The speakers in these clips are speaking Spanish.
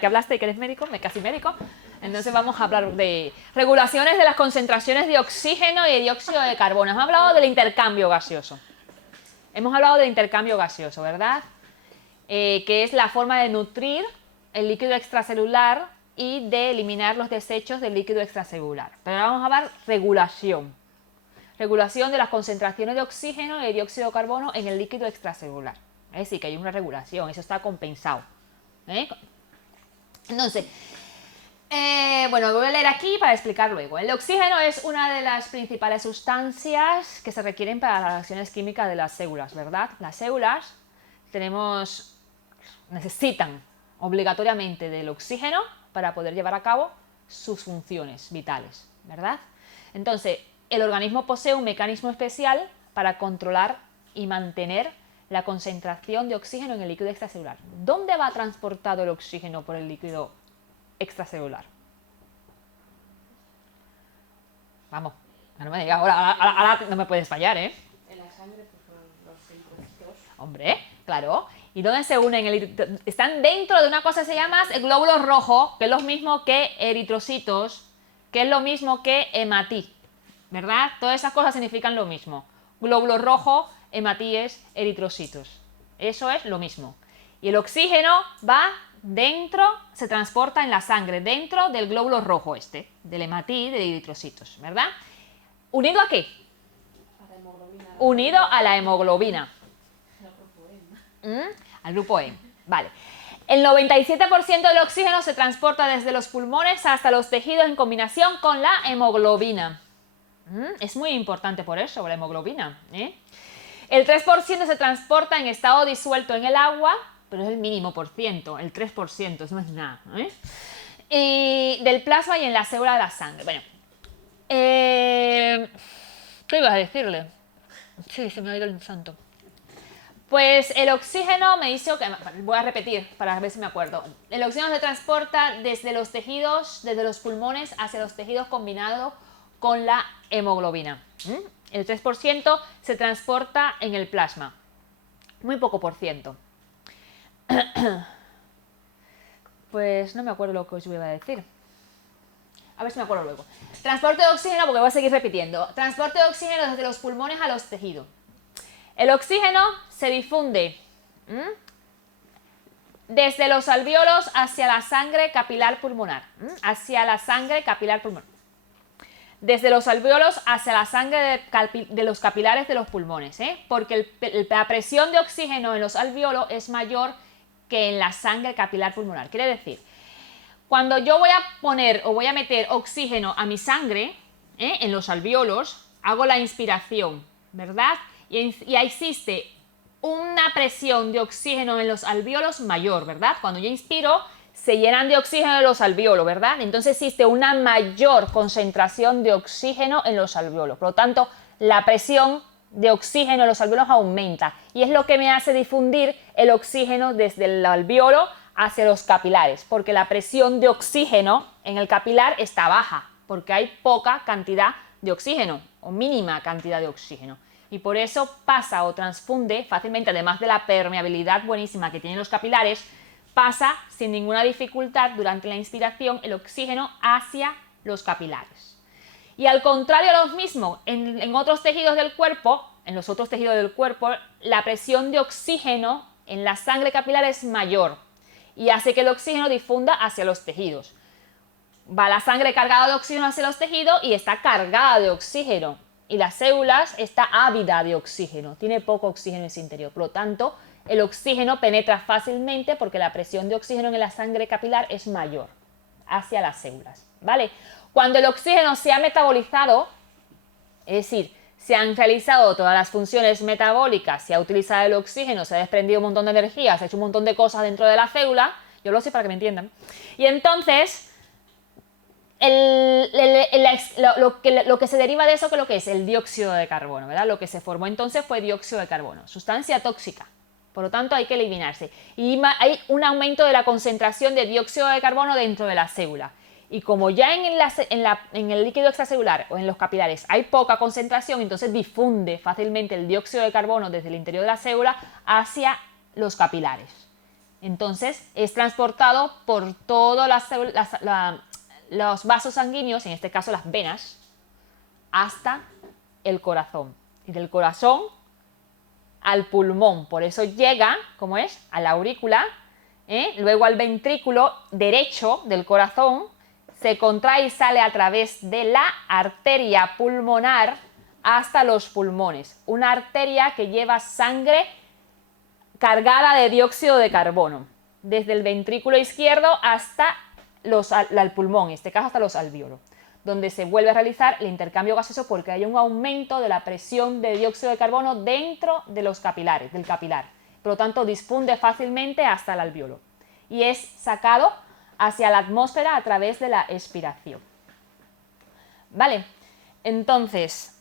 Que hablaste que eres médico, casi médico, entonces vamos a hablar de regulaciones de las concentraciones de oxígeno y de dióxido de carbono. Hemos hablado del intercambio gaseoso. ¿Verdad? Que es la forma de nutrir el líquido extracelular y de eliminar los desechos del líquido extracelular. Pero ahora vamos a hablar regulación. Regulación de las concentraciones de oxígeno y de dióxido de carbono en el líquido extracelular. Es decir, que hay una regulación, eso está compensado. Entonces, bueno, voy a leer aquí para explicar luego. El oxígeno es una de las principales sustancias que se requieren para las reacciones químicas de las células, ¿verdad? Las células necesitan obligatoriamente del oxígeno para poder llevar a cabo sus funciones vitales, ¿verdad? Entonces, el organismo posee un mecanismo especial para controlar y mantener la concentración de oxígeno en el líquido extracelular. ¿Dónde va transportado el oxígeno por el líquido extracelular? Vamos, no me digas, ahora no me puedes fallar, ¿eh? En la sangre, pues son los eritrocitos. Hombre, claro. ¿Y dónde se unen? Están dentro de una cosa que se llama el glóbulo rojo, que es lo mismo que eritrocitos, que es lo mismo que hematí, ¿verdad? Todas esas cosas significan lo mismo. Glóbulo rojo, hematíes, eritrocitos. Eso es lo mismo. Y el oxígeno va dentro, se transporta en la sangre, dentro del glóbulo rojo del hematí, de eritrocitos, ¿verdad? ¿Unido a qué? A la hemoglobina. Unido a la hemoglobina. Al grupo E. Vale. El 97% del oxígeno se transporta desde los pulmones hasta los tejidos en combinación con la hemoglobina. Es muy importante por eso, la hemoglobina. El 3% se transporta en estado disuelto en el agua, pero es el mínimo por ciento, el 3%, eso no es nada. Y del plasma y en la célula de la sangre. Bueno, ¿qué ibas a decirle? Sí, se me ha ido el santo. Pues el oxígeno me hizo que, voy a repetir para ver si me acuerdo. El oxígeno se transporta desde los tejidos, desde los pulmones hacia los tejidos combinados con la hemoglobina. El 3% se transporta en el plasma. Muy poco por ciento. Pues no me acuerdo lo que os iba a decir. A ver si me acuerdo luego. Transporte de oxígeno, porque voy a seguir repitiendo. Transporte de oxígeno desde los pulmones a los tejidos. El oxígeno se difunde desde los alvéolos hacia la sangre capilar pulmonar. Desde los alvéolos hacia la sangre de los capilares de los pulmones, porque la presión de oxígeno en los alvéolos es mayor que en la sangre capilar pulmonar. Quiere decir, cuando yo voy a poner o voy a meter oxígeno a mi sangre, en los alvéolos, hago la inspiración, ¿verdad? Y existe una presión de oxígeno en los alvéolos mayor, ¿verdad? Cuando yo inspiro, se llenan de oxígeno los alvéolos, ¿verdad? Entonces existe una mayor concentración de oxígeno en los alvéolos. Por lo tanto, la presión de oxígeno en los alvéolos aumenta. Y es lo que me hace difundir el oxígeno desde el alvéolo hacia los capilares. Porque la presión de oxígeno en el capilar está baja. Porque hay poca cantidad de oxígeno, o mínima cantidad de oxígeno. Y por eso pasa o transfunde fácilmente, además de la permeabilidad buenísima que tienen los capilares, pasa sin ninguna dificultad durante la inspiración el oxígeno hacia los capilares. Y al contrario a lo mismo, en otros tejidos del cuerpo, la presión de oxígeno en la sangre capilar es mayor y hace que el oxígeno difunda hacia los tejidos. Va la sangre cargada de oxígeno hacia los tejidos y está cargada de oxígeno. Y las células está ávida de oxígeno, tiene poco oxígeno en su interior. Por lo tanto, el oxígeno penetra fácilmente porque la presión de oxígeno en la sangre capilar es mayor hacia las células, ¿vale? Cuando el oxígeno se ha metabolizado, es decir, se han realizado todas las funciones metabólicas, se ha utilizado el oxígeno, se ha desprendido un montón de energía, se ha hecho un montón de cosas dentro de la célula, yo lo sé para que me entiendan, y entonces lo que se deriva de eso, que lo que es el dióxido de carbono, ¿verdad? Lo que se formó entonces fue dióxido de carbono, sustancia tóxica, por lo tanto hay que eliminarse. Y hay un aumento de la concentración de dióxido de carbono dentro de la célula. Y como ya en el líquido extracelular o en los capilares hay poca concentración, entonces difunde fácilmente el dióxido de carbono desde el interior de la célula hacia los capilares. Entonces es transportado por todos los vasos sanguíneos, en este caso las venas, hasta el corazón. Y del corazón al pulmón. Por eso llega, ¿cómo es? A la aurícula, luego al ventrículo derecho del corazón, se contrae y sale a través de la arteria pulmonar hasta los pulmones. Una arteria que lleva sangre cargada de dióxido de carbono, desde el ventrículo izquierdo hasta el pulmón, en este caso hasta los alvéolos, donde se vuelve a realizar el intercambio gaseoso porque hay un aumento de la presión de dióxido de carbono dentro de los capilares, del capilar. Por lo tanto, difunde fácilmente hasta el alvéolo y es sacado hacia la atmósfera a través de la expiración. ¿Vale? Entonces,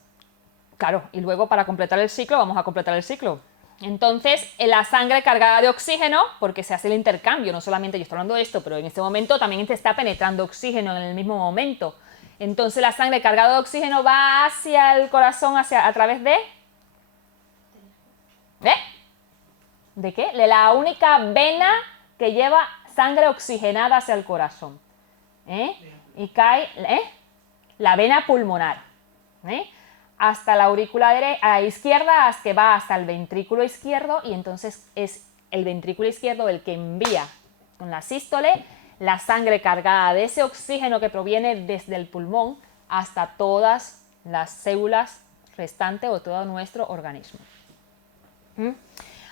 claro, y luego para completar el ciclo, vamos a completar el ciclo. Entonces, la sangre cargada de oxígeno, porque se hace el intercambio, no solamente yo estoy hablando de esto, pero en este momento también se está penetrando oxígeno en el mismo momento. Entonces la sangre cargada de oxígeno va hacia el corazón a través de... ¿De qué? De la única vena que lleva sangre oxigenada hacia el corazón. Y cae la vena pulmonar. Hasta la aurícula izquierda, que va hasta el ventrículo izquierdo, y entonces es el ventrículo izquierdo el que envía con la sístole la sangre cargada de ese oxígeno que proviene desde el pulmón hasta todas las células restantes o todo nuestro organismo.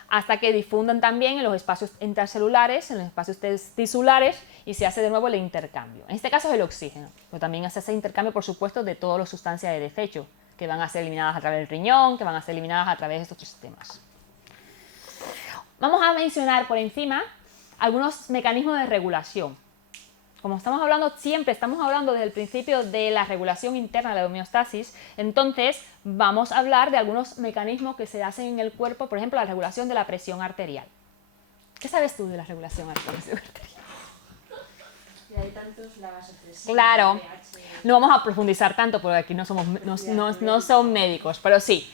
Hasta que difundan también en los espacios intracelulares, en los espacios tisulares, y se hace de nuevo el intercambio. En este caso es el oxígeno, pero también se hace intercambio, por supuesto, de todas las sustancias de desecho, que van a ser eliminadas a través del riñón, que van a ser eliminadas a través de estos sistemas. Vamos a mencionar por encima algunos mecanismos de regulación. Como estamos hablando siempre, estamos hablando desde el principio de la regulación interna de la homeostasis, entonces vamos a hablar de algunos mecanismos que se hacen en el cuerpo, por ejemplo, la regulación de la presión arterial. ¿Qué sabes tú de la regulación arterial? Y hay tantos, la vasopresina, Claro, el pH. no vamos a profundizar tanto porque aquí no son médicos, pero sí,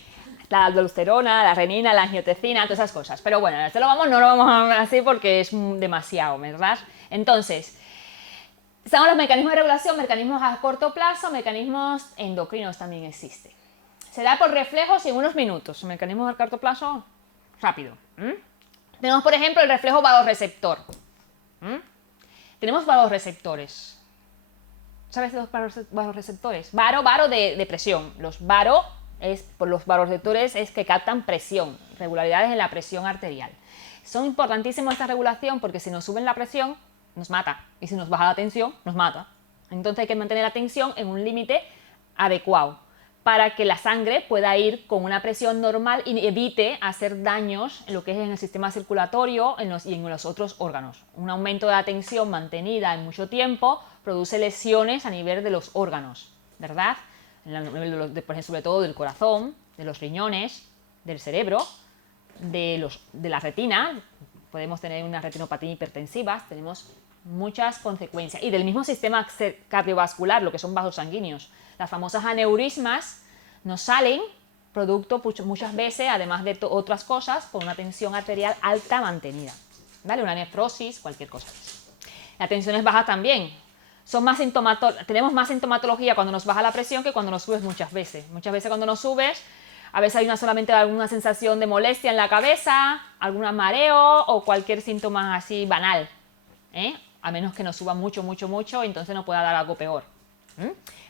la aldosterona, la renina, la angiotensina, todas esas cosas. Pero bueno, no lo vamos a hablar así porque es demasiado, ¿verdad? Entonces, están los mecanismos de regulación, mecanismos a corto plazo, mecanismos endocrinos también existen. Se da por reflejos y en unos minutos. Mecanismos a corto plazo, rápido. Tenemos, por ejemplo, el reflejo vasoreceptor. Tenemos vasoreceptores. ¿Sabes de los vasoreceptores? Varo de presión. Los vasoreceptores es que captan presión, regularidades en la presión arterial. Son importantísimos esta regulación porque si nos suben la presión, nos mata. Y si nos baja la tensión, nos mata. Entonces hay que mantener la tensión en un límite adecuado para que la sangre pueda ir con una presión normal y evite hacer daños en lo que es en el sistema circulatorio y en los otros órganos. Un aumento de la tensión mantenida en mucho tiempo produce lesiones a nivel de los órganos, ¿verdad? Por ejemplo, sobre todo del corazón, de los riñones, del cerebro, de la retina. Podemos tener una retinopatía hipertensiva, tenemos muchas consecuencias. Y del mismo sistema cardiovascular, lo que son vasos sanguíneos. Las famosas aneurismas nos salen producto muchas veces, además de otras cosas, por una tensión arterial alta mantenida. ¿Vale? Una nefrosis, cualquier cosa. La tensión es baja también. Tenemos más sintomatología cuando nos baja la presión que cuando nos subes muchas veces. Muchas veces cuando nos subes, a veces hay solamente alguna sensación de molestia en la cabeza, algún mareo o cualquier síntoma así banal. A menos que nos suba mucho, entonces nos pueda dar algo peor.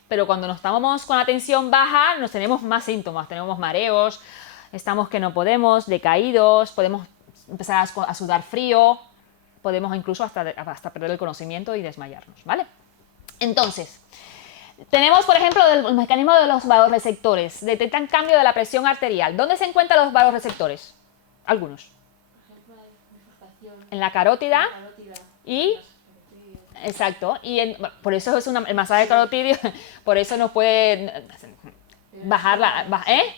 Pero cuando nos estamos con la tensión baja, nos tenemos más síntomas. Tenemos mareos, estamos que no podemos, decaídos, podemos empezar a sudar frío, podemos incluso hasta perder el conocimiento y desmayarnos, ¿vale? Entonces, tenemos, por ejemplo, el mecanismo de los vasoreceptores. Detectan cambio de la presión arterial. ¿Dónde se encuentran los vasoreceptores? Algunos. Por ejemplo, hay bifurcación, En la carótida carótida, y... las carotidas. Exacto. Por eso es el masaje carotidio, por eso nos puede bajar la...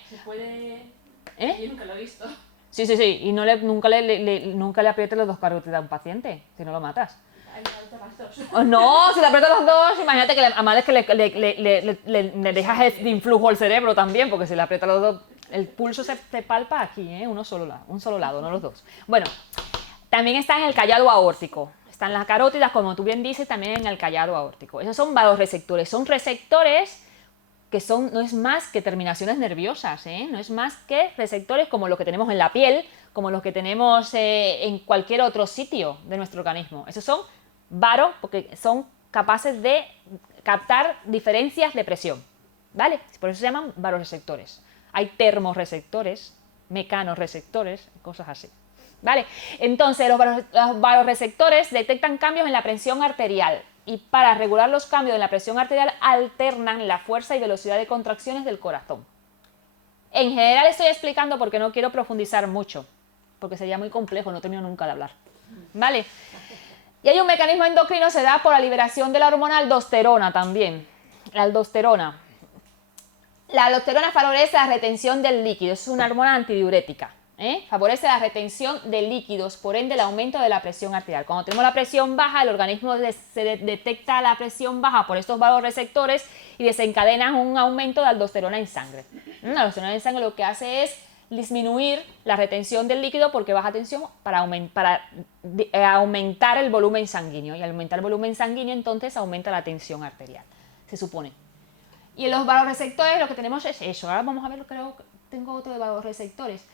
Se puede... ¿Eh? Yo nunca lo he visto. Sí. Y nunca le aprietes los dos carótidas a un paciente, si no lo matas. Hay que dar las dos. Oh, no, si le aprietas los dos, imagínate que además es que le dejas de influjo al cerebro también, porque si le aprietas los dos, el pulso se palpa aquí, un solo lado, no los dos. Bueno, También está en el callado aórtico. Están las carótidas, como tú bien dices, también en el callado aórtico. Esos son vasoreceptores. Son receptores que no es más que terminaciones nerviosas, ¿eh? No es más que receptores como los que tenemos en la piel, como los que tenemos en cualquier otro sitio de nuestro organismo. Esos son varos porque son capaces de captar diferencias de presión, ¿vale? Por eso se llaman vasoreceptores. Hay termorreceptores, mecanorreceptores, cosas así, ¿vale? Entonces, los vasoreceptores detectan cambios en la presión arterial y para regular los cambios en la presión arterial alternan la fuerza y velocidad de contracciones del corazón. En general estoy explicando porque no quiero profundizar mucho, porque sería muy complejo, no termino nunca de hablar, ¿vale? Y hay un mecanismo endocrino, se da por la liberación de la hormona aldosterona también, la aldosterona. La aldosterona favorece la retención del líquido, es una hormona antidiurética. Favorece la retención de líquidos, por ende el aumento de la presión arterial. Cuando tenemos la presión baja, el organismo detecta la presión baja por estos vasoreceptores y desencadena un aumento de aldosterona en sangre. La aldosterona en sangre lo que hace es disminuir la retención del líquido porque baja tensión para aumentar el volumen sanguíneo, y al aumentar el volumen sanguíneo entonces aumenta la tensión arterial, se supone. Y en los vasoreceptores lo que tenemos es eso. Ahora vamos a ver, creo que tengo otro de vasoreceptores.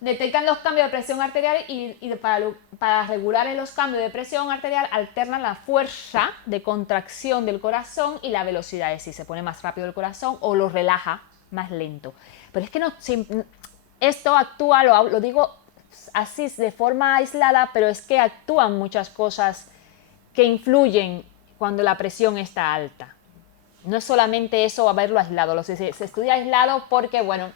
Detectan los cambios de presión arterial y para regular los cambios de presión arterial alternan la fuerza de contracción del corazón y la velocidad, es decir, se pone más rápido el corazón o lo relaja más lento. Pero es que esto actúa, lo digo así de forma aislada, pero es que actúan muchas cosas que influyen cuando la presión está alta. No es solamente eso haberlo aislado, se estudia aislado porque, bueno,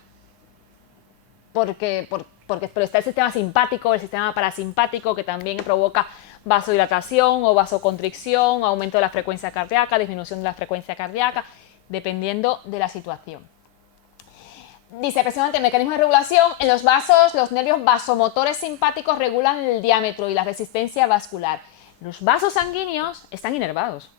pero está el sistema simpático, el sistema parasimpático que también provoca vasodilatación o vasoconstricción, aumento de la frecuencia cardíaca, disminución de la frecuencia cardíaca, dependiendo de la situación. Dice, precisamente, mecanismo de regulación. En los vasos, los nervios vasomotores simpáticos regulan el diámetro y la resistencia vascular. Los vasos sanguíneos están inervados.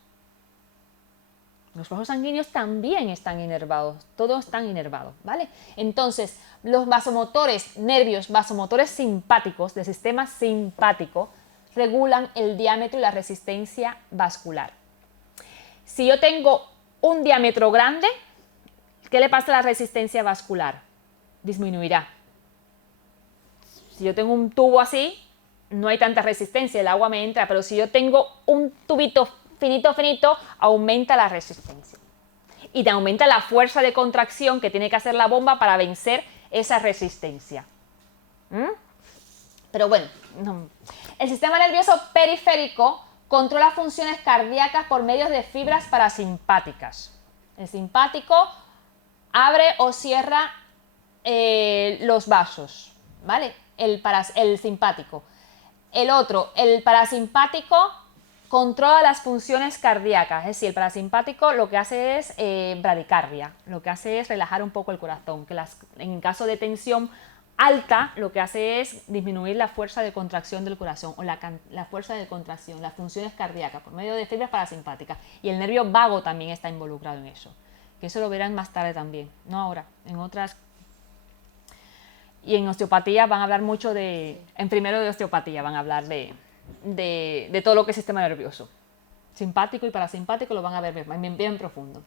Los vasos sanguíneos también están inervados, todos están inervados, ¿vale? Entonces, los vasomotores, nervios vasomotores simpáticos del sistema simpático regulan el diámetro y la resistencia vascular. Si yo tengo un diámetro grande, ¿qué le pasa a la resistencia vascular? Disminuirá. Si yo tengo un tubo así, no hay tanta resistencia, el agua me entra, pero si yo tengo un tubito finito, aumenta la resistencia. Y te aumenta la fuerza de contracción que tiene que hacer la bomba para vencer esa resistencia. Pero bueno, no. El sistema nervioso periférico controla funciones cardíacas por medio de fibras parasimpáticas. El simpático abre o cierra los vasos, ¿vale? El simpático. El otro, el parasimpático, controla las funciones cardíacas, es decir, el parasimpático lo que hace es bradicardia, lo que hace es relajar un poco el corazón, que en caso de tensión alta lo que hace es disminuir la fuerza de contracción del corazón o la fuerza de contracción, las funciones cardíacas por medio de fibras parasimpáticas, y el nervio vago también está involucrado en eso, que eso lo verán más tarde también, no ahora, en otras. Y en osteopatía van a hablar mucho en primero de osteopatía van a hablar de todo lo que es sistema nervioso. Simpático y parasimpático lo van a ver bien profundo.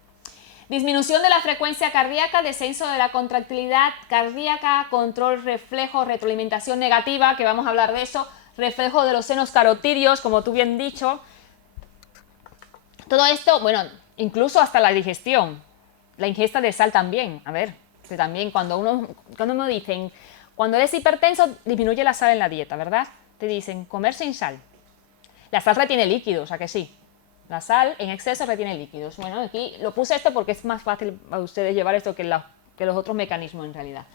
Disminución de la frecuencia cardíaca, descenso de la contractilidad cardíaca, control reflejo, retroalimentación negativa, que vamos a hablar de eso, reflejo de los senos carotídeos, como tú bien dicho. Todo esto, bueno, incluso hasta la digestión, la ingesta de sal también. A ver, que también cuando uno dicen, cuando eres hipertenso, disminuye la sal en la dieta, ¿verdad? Te dicen comer sin sal. La sal retiene líquidos, ¿a que sí? La sal en exceso retiene líquidos. Bueno, aquí lo puse esto porque es más fácil para ustedes llevar esto que los otros mecanismos en realidad.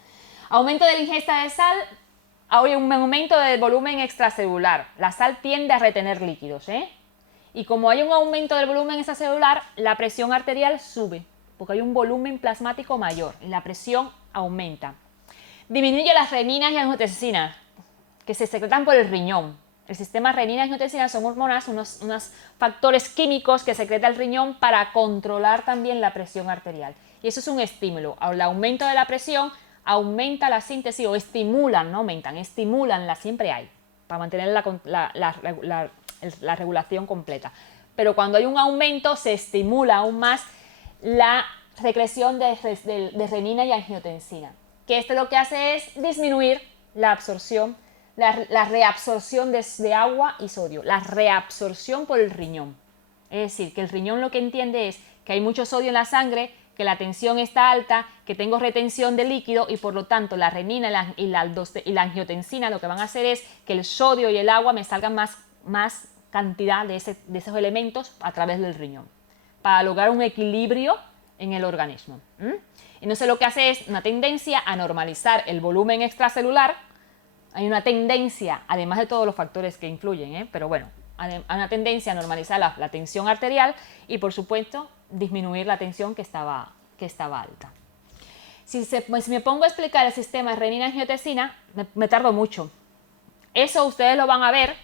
Aumento de la ingesta de sal, hay un aumento del volumen extracelular. La sal tiende a retener líquidos, Y como hay un aumento del volumen extracelular, la presión arterial sube, porque hay un volumen plasmático mayor y la presión aumenta. Disminuye las reninas y angiotensina, que se secretan por el riñón. El sistema renina y angiotensina son hormonas, unos factores químicos que secreta el riñón para controlar también la presión arterial. Y eso es un estímulo. Al aumento de la presión, aumenta la síntesis, o estimulan, no aumentan, estimulan, siempre hay. para mantener la regulación completa. Pero cuando hay un aumento se estimula aún más la secreción de renina y angiotensina, que esto lo que hace es disminuir la absorción, la reabsorción de agua y sodio, la reabsorción por el riñón. Es decir, que el riñón lo que entiende es que hay mucho sodio en la sangre, que la tensión está alta, que tengo retención de líquido y por lo tanto la renina y la angiotensina lo que van a hacer es que el sodio y el agua me salgan más cantidad de esos elementos a través del riñón, para lograr un equilibrio en el organismo. Entonces lo que hace es una tendencia a normalizar el volumen extracelular. Hay una tendencia, además de todos los factores que influyen, pero bueno, hay una tendencia a normalizar la tensión arterial y por supuesto disminuir la tensión que estaba alta. Si me pongo a explicar el sistema renina-angiotensina, me tardo mucho. Eso ustedes lo van a ver.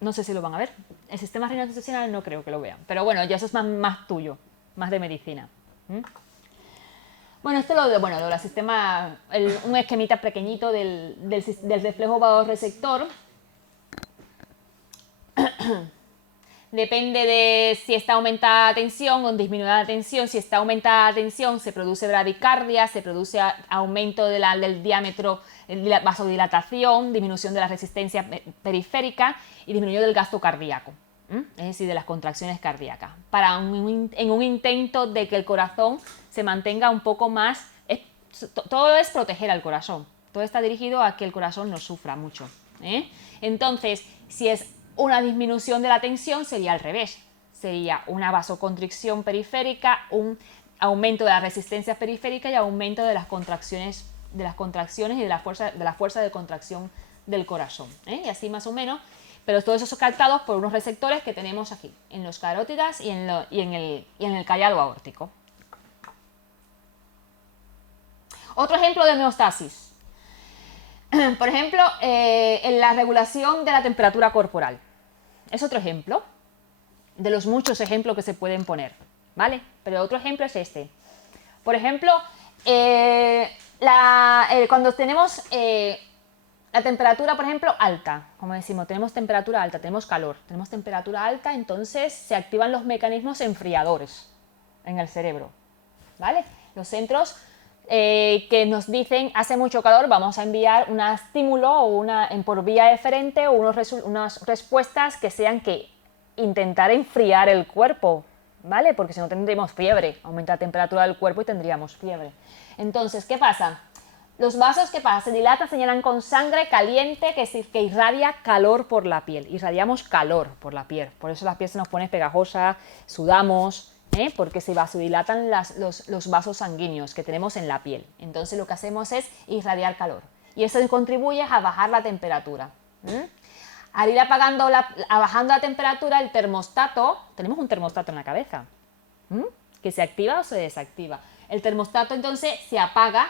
No sé si lo van a ver. El sistema renina-angiotensina no creo que lo vean. Pero bueno, ya eso es más tuyo, más de medicina. Bueno, esto es lo del sistema, un esquemita pequeñito del reflejo vasoreceptor. Depende de si está aumentada la tensión o disminuida la tensión. Si está aumentada la tensión se produce bradicardia, se produce aumento del diámetro, vasodilatación, disminución de la resistencia periférica y disminución del gasto cardíaco, es decir, de las contracciones cardíacas, en un intento de que el corazón se mantenga un poco más. Todo es proteger al corazón, todo está dirigido a que el corazón no sufra mucho. Entonces, si es una disminución de la tensión, sería al revés, sería una vasoconstricción periférica, un aumento de la resistencia periférica y aumento de las contracciones y de la fuerza de contracción del corazón, y así más o menos. Pero todo eso es captado por unos receptores que tenemos aquí, en los carótidas y en el callado aórtico. Otro ejemplo de homeostasis. Por ejemplo, en la regulación de la temperatura corporal. Es otro ejemplo de los muchos ejemplos que se pueden poner, ¿vale? Pero otro ejemplo es este. Por ejemplo, cuando tenemos la temperatura, por ejemplo, alta, como decimos, tenemos temperatura alta, tenemos calor, tenemos temperatura alta, entonces se activan los mecanismos enfriadores en el cerebro, ¿vale? Los centros que nos dicen hace mucho calor, vamos a enviar un estímulo o por vía eferente o unas respuestas que sean que intentar enfriar el cuerpo, ¿vale? Porque si no tendríamos fiebre, aumenta la temperatura del cuerpo y tendríamos fiebre. Entonces, ¿qué pasa? Los vasos, ¿qué pasa? Se dilatan, se llenan con sangre caliente que irradia calor por la piel. Irradiamos calor por la piel, por eso la piel se nos pone pegajosa, sudamos, porque se vasodilatan los vasos sanguíneos que tenemos en la piel. Entonces lo que hacemos es irradiar calor y eso contribuye a bajar la temperatura. Al ir bajando la temperatura, el termostato, tenemos un termostato en la cabeza, que se activa o se desactiva. El termostato entonces se apaga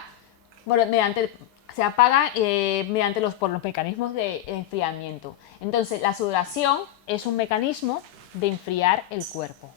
mediante por los mecanismos de enfriamiento. Entonces la sudoración es un mecanismo de enfriar el cuerpo.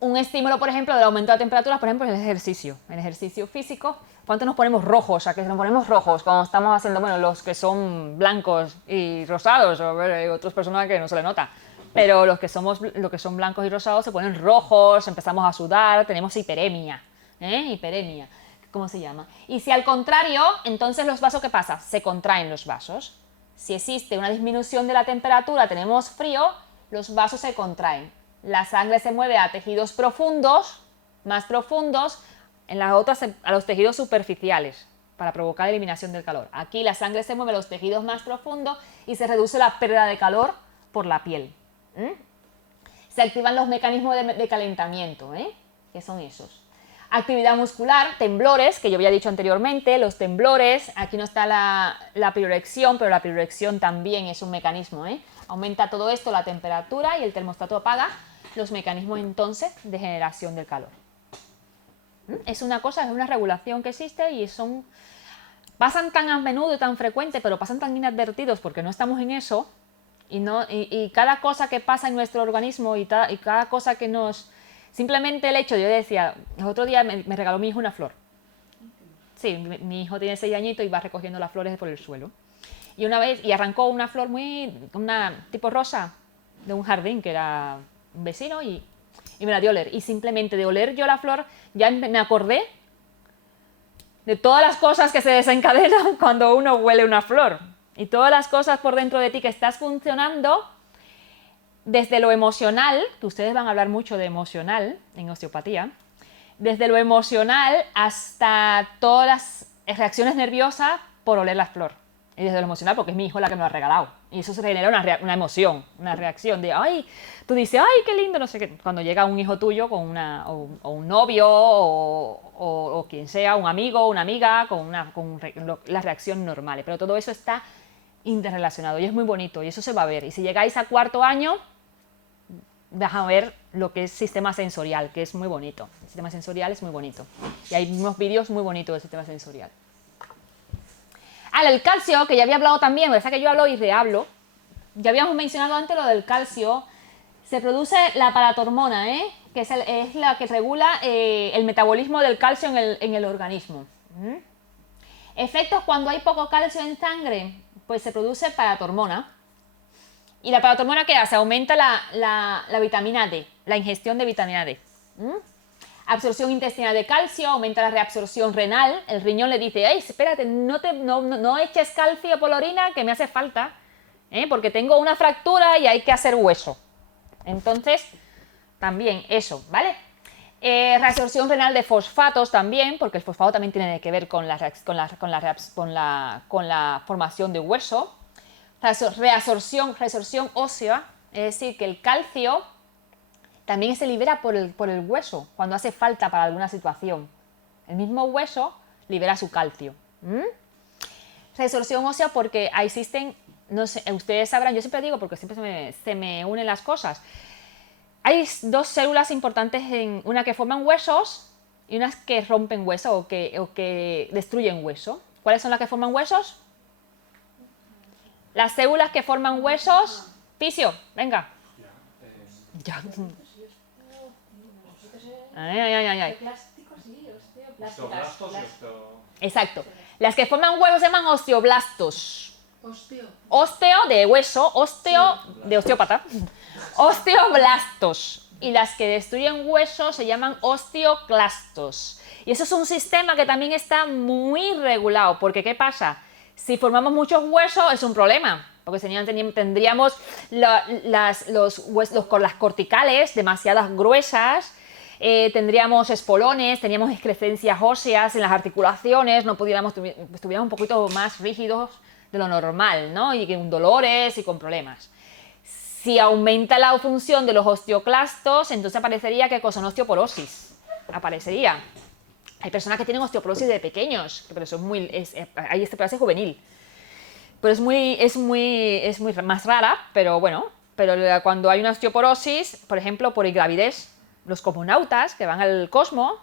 Un estímulo, por ejemplo, del aumento de temperaturas, por ejemplo, es el ejercicio. El ejercicio físico. ¿Cuánto nos ponemos rojos? O sea, que nos ponemos rojos cuando estamos haciendo, los que son blancos y rosados, o hay otras personas que no se le nota. Pero los que son blancos y rosados se ponen rojos, empezamos a sudar, tenemos hiperemia. Hiperemia, ¿cómo se llama? Y si al contrario, entonces los vasos, ¿qué pasa? Se contraen los vasos. Si existe una disminución de la temperatura, tenemos frío, los vasos se contraen. La sangre se mueve a tejidos profundos, más profundos, en las otras a los tejidos superficiales, para provocar eliminación del calor. Aquí la sangre se mueve a los tejidos más profundos y se reduce la pérdida de calor por la piel. Se activan los mecanismos de calentamiento, que son esos. Actividad muscular, temblores, que yo había dicho anteriormente, los temblores, aquí no está la pirorección, pero la pirorección también es un mecanismo, Aumenta todo esto, la temperatura, y el termostato apaga los mecanismos entonces de generación del calor. Es una regulación que existe y pasan tan a menudo y tan frecuente, pero pasan tan inadvertidos porque no estamos en eso, y cada cosa que pasa en nuestro organismo y cada cosa que simplemente el hecho, yo decía, el otro día me regaló mi hijo una flor. sí, mi hijo tiene 6 añitos y va recogiendo las flores por el suelo. Y una vez, y arrancó una flor una tipo rosa de un jardín que era un vecino y me la dio a oler. Y simplemente de oler yo la flor, ya me acordé de todas las cosas que se desencadenan cuando uno huele una flor. Y todas las cosas por dentro de ti que estás funcionando desde lo emocional, que ustedes van a hablar mucho de emocional en osteopatía, desde lo emocional hasta todas las reacciones nerviosas por oler la flor. Y desde lo emocional, porque es mi hijo la que me lo ha regalado. Y eso se genera una emoción, una reacción de, ay, tú dices, ay, qué lindo, no sé qué. Cuando llega un hijo tuyo con o un novio o quien sea, un amigo, una amiga, con las reacciones normales. Pero todo eso está interrelacionado y es muy bonito y eso se va a ver. Y si llegáis a 4º año, vas a ver lo que es sistema sensorial, que es muy bonito. El sistema sensorial es muy bonito. Y hay unos vídeos muy bonitos del sistema sensorial. El calcio, que ya había hablado también, o sea que yo hablo y rehablo. Ya habíamos mencionado antes lo del calcio. Se produce la paratormona, que es la que regula el metabolismo del calcio en el organismo. Efectos cuando hay poco calcio en sangre, pues se produce paratormona. ¿Y la paratormona qué hace? Aumenta la vitamina D, la ingestión de vitamina D. Absorción intestinal de calcio, aumenta la reabsorción renal. El riñón le dice, ¡ay, espérate, no eches calcio por la orina que me hace falta! Porque tengo una fractura y hay que hacer hueso. Entonces, también eso, ¿vale? Reabsorción renal de fosfatos también, porque el fosfato también tiene que ver con la formación de hueso. Reabsorción ósea, es decir, que el calcio también se libera por el hueso cuando hace falta para alguna situación. El mismo hueso libera su calcio. Reabsorción ósea porque existen, no sé, ustedes sabrán, yo siempre digo porque siempre se me unen las cosas. Hay 2 células importantes, una que forman huesos y unas que rompen hueso o que destruyen hueso. ¿Cuáles son las que forman huesos? Las células que forman huesos. Pisio, venga. Ya. Ay. Exacto. Las que forman huesos se llaman osteoblastos. Osteo de hueso, osteo de osteópata. Osteoblastos. Y las que destruyen huesos se llaman osteoclastos. Y eso es un sistema que también está muy regulado. Porque ¿qué pasa? Si formamos muchos huesos es un problema. Porque tendríamos las corticales demasiadas gruesas. Tendríamos espolones, teníamos excrescencias óseas en las articulaciones, estuviéramos un poquito más rígidos de lo normal, ¿no? Y con dolores y con problemas. Si aumenta la función de los osteoclastos, entonces aparecería ¿qué cosa? Una osteoporosis. Aparecería. Hay personas que tienen osteoporosis de pequeños, pero eso hay osteoporosis juvenil. Pero es muy más rara, pero bueno. Pero cuando hay una osteoporosis, por ejemplo, por gravidez, los cosmonautas que van al cosmos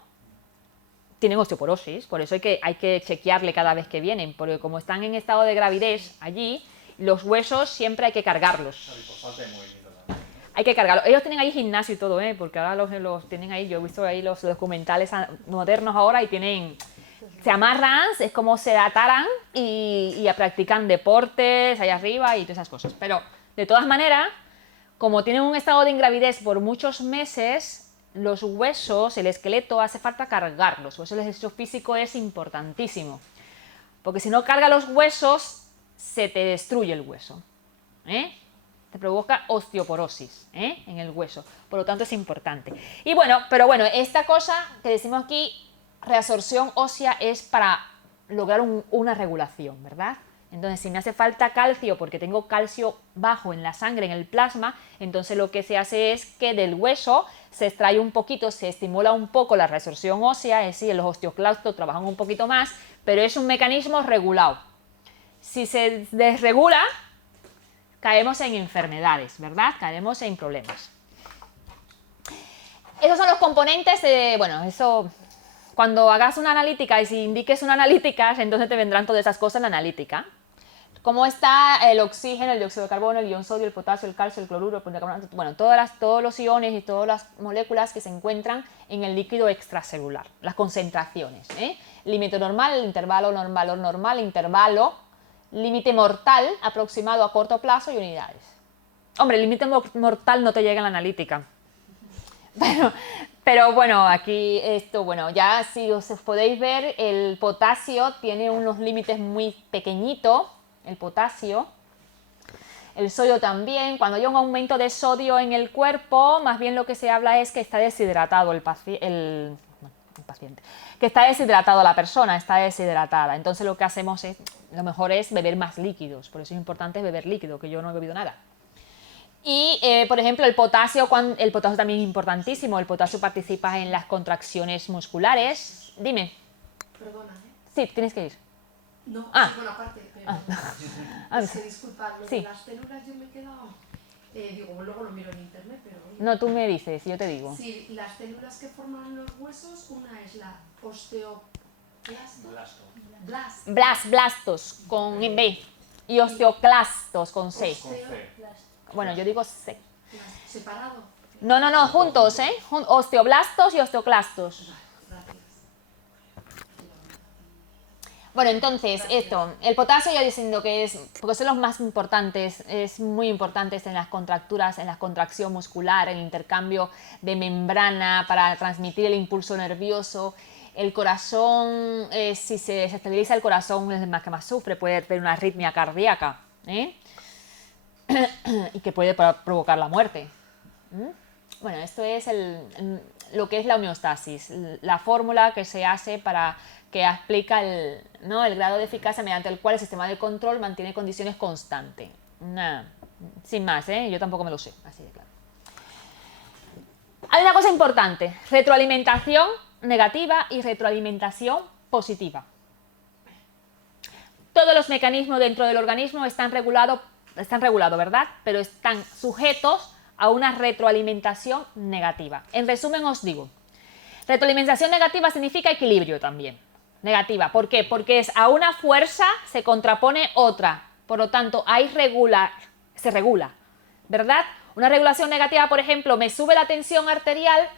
tienen osteoporosis, por eso hay que chequearle cada vez que vienen, porque como están en estado de gravidez allí, los huesos siempre hay que cargarlos. Hay que cargarlos. Ellos tienen ahí gimnasio y todo, porque ahora los tienen ahí, yo he visto ahí los documentales modernos ahora y se amarran, es como se ataran y practican deportes allá arriba y todas esas cosas. Pero, de todas maneras, como tienen un estado de ingravidez por muchos meses, los huesos, el esqueleto, hace falta cargarlos. Por eso el ejercicio físico es importantísimo. Porque si no carga los huesos, se te destruye el hueso. Te provoca osteoporosis en el hueso. Por lo tanto, es importante. Y bueno, esta cosa que decimos aquí, reabsorción ósea, es para lograr una regulación, ¿verdad? Entonces, si me hace falta calcio porque tengo calcio bajo en la sangre, en el plasma, entonces lo que se hace es que del hueso se extrae un poquito, se estimula un poco la reabsorción ósea, es decir, los osteoclastos trabajan un poquito más, pero es un mecanismo regulado. Si se desregula, caemos en enfermedades, ¿verdad? Caemos en problemas. Esos son los componentes de, eso, cuando hagas una analítica y si indiques una analítica, entonces te vendrán todas esas cosas en la analítica. ¿Cómo está el oxígeno, el dióxido de carbono, el ion sodio, el potasio, el calcio, el cloruro, el policarbonato? Bueno, todos los iones y todas las moléculas que se encuentran en el líquido extracelular, las concentraciones. Límite normal, intervalo, valor normal, intervalo, límite mortal aproximado a corto plazo y unidades. Hombre, el límite mortal no te llega en la analítica. Pero bueno, aquí esto, bueno, ya si os podéis ver, el potasio tiene unos límites muy pequeñitos, el potasio. El sodio también. Cuando hay un aumento de sodio en el cuerpo, más bien lo que se habla es que está deshidratado el paciente, que está deshidratado la persona, está deshidratada. Entonces lo que hacemos es, lo mejor es beber más líquidos. Por eso es importante beber líquido, que yo no he bebido nada. Y, por ejemplo, el potasio también es importantísimo. El potasio participa en las contracciones musculares. Dime. Perdona, Sí, tienes que ir. No, Ah. sí, bueno, aparte, pero es que disculpad, lo Sí. de las células yo me he quedado, digo, luego lo miro en internet, pero... No, tú me dices, yo te digo. Sí, las células que forman los huesos, una es la Blastos con B y osteoclastos con C. Bueno, yo digo C. ¿Separado? No, juntos, ¿eh? Osteoblastos y osteoclastos. Bueno, entonces, esto, el potasio ya diciendo que es, porque son los más importantes, es muy importante en las contracturas, en la contracción muscular, el intercambio de membrana para transmitir el impulso nervioso. El corazón, si se desestabiliza el corazón es el más que más sufre, puede tener una arritmia cardíaca, ¿eh? Y que puede provocar la muerte. Bueno, esto es lo que es la homeostasis, la fórmula que se hace para que explica el grado de eficacia mediante el cual el sistema de control mantiene condiciones constantes. Sin más, yo tampoco me lo sé, así de claro. Hay una cosa importante, retroalimentación negativa y retroalimentación positiva. Todos los mecanismos dentro del organismo están regulados, ¿verdad? Pero están sujetos a una retroalimentación negativa. En resumen os digo, retroalimentación negativa significa equilibrio también. Negativa, ¿por qué? Porque a una fuerza se contrapone otra, por lo tanto se regula, ¿verdad? Una regulación negativa, por ejemplo, me sube la tensión arterial,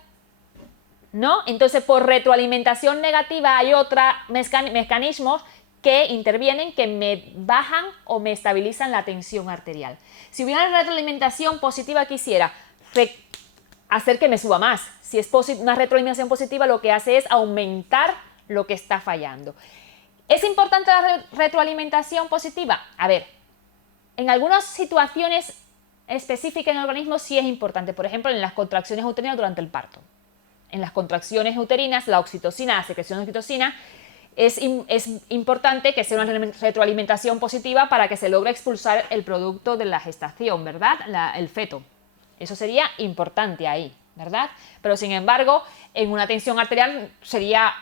¿no? Entonces por retroalimentación negativa hay otros mecanismos que intervienen, que me bajan o me estabilizan la tensión arterial. Si hubiera una retroalimentación positiva, quisiera hacer que me suba más. Si es una retroalimentación positiva, lo que hace es aumentar lo que está fallando. ¿Es importante la retroalimentación positiva? A ver, en algunas situaciones específicas en el organismo sí es importante. Por ejemplo, en las contracciones uterinas durante el parto. En las contracciones uterinas, la oxitocina, la secreción de oxitocina, es importante que sea una retroalimentación positiva para que se logre expulsar el producto de la gestación, ¿verdad? El feto. Eso sería importante ahí, ¿verdad? Pero sin embargo, en una tensión arterial sería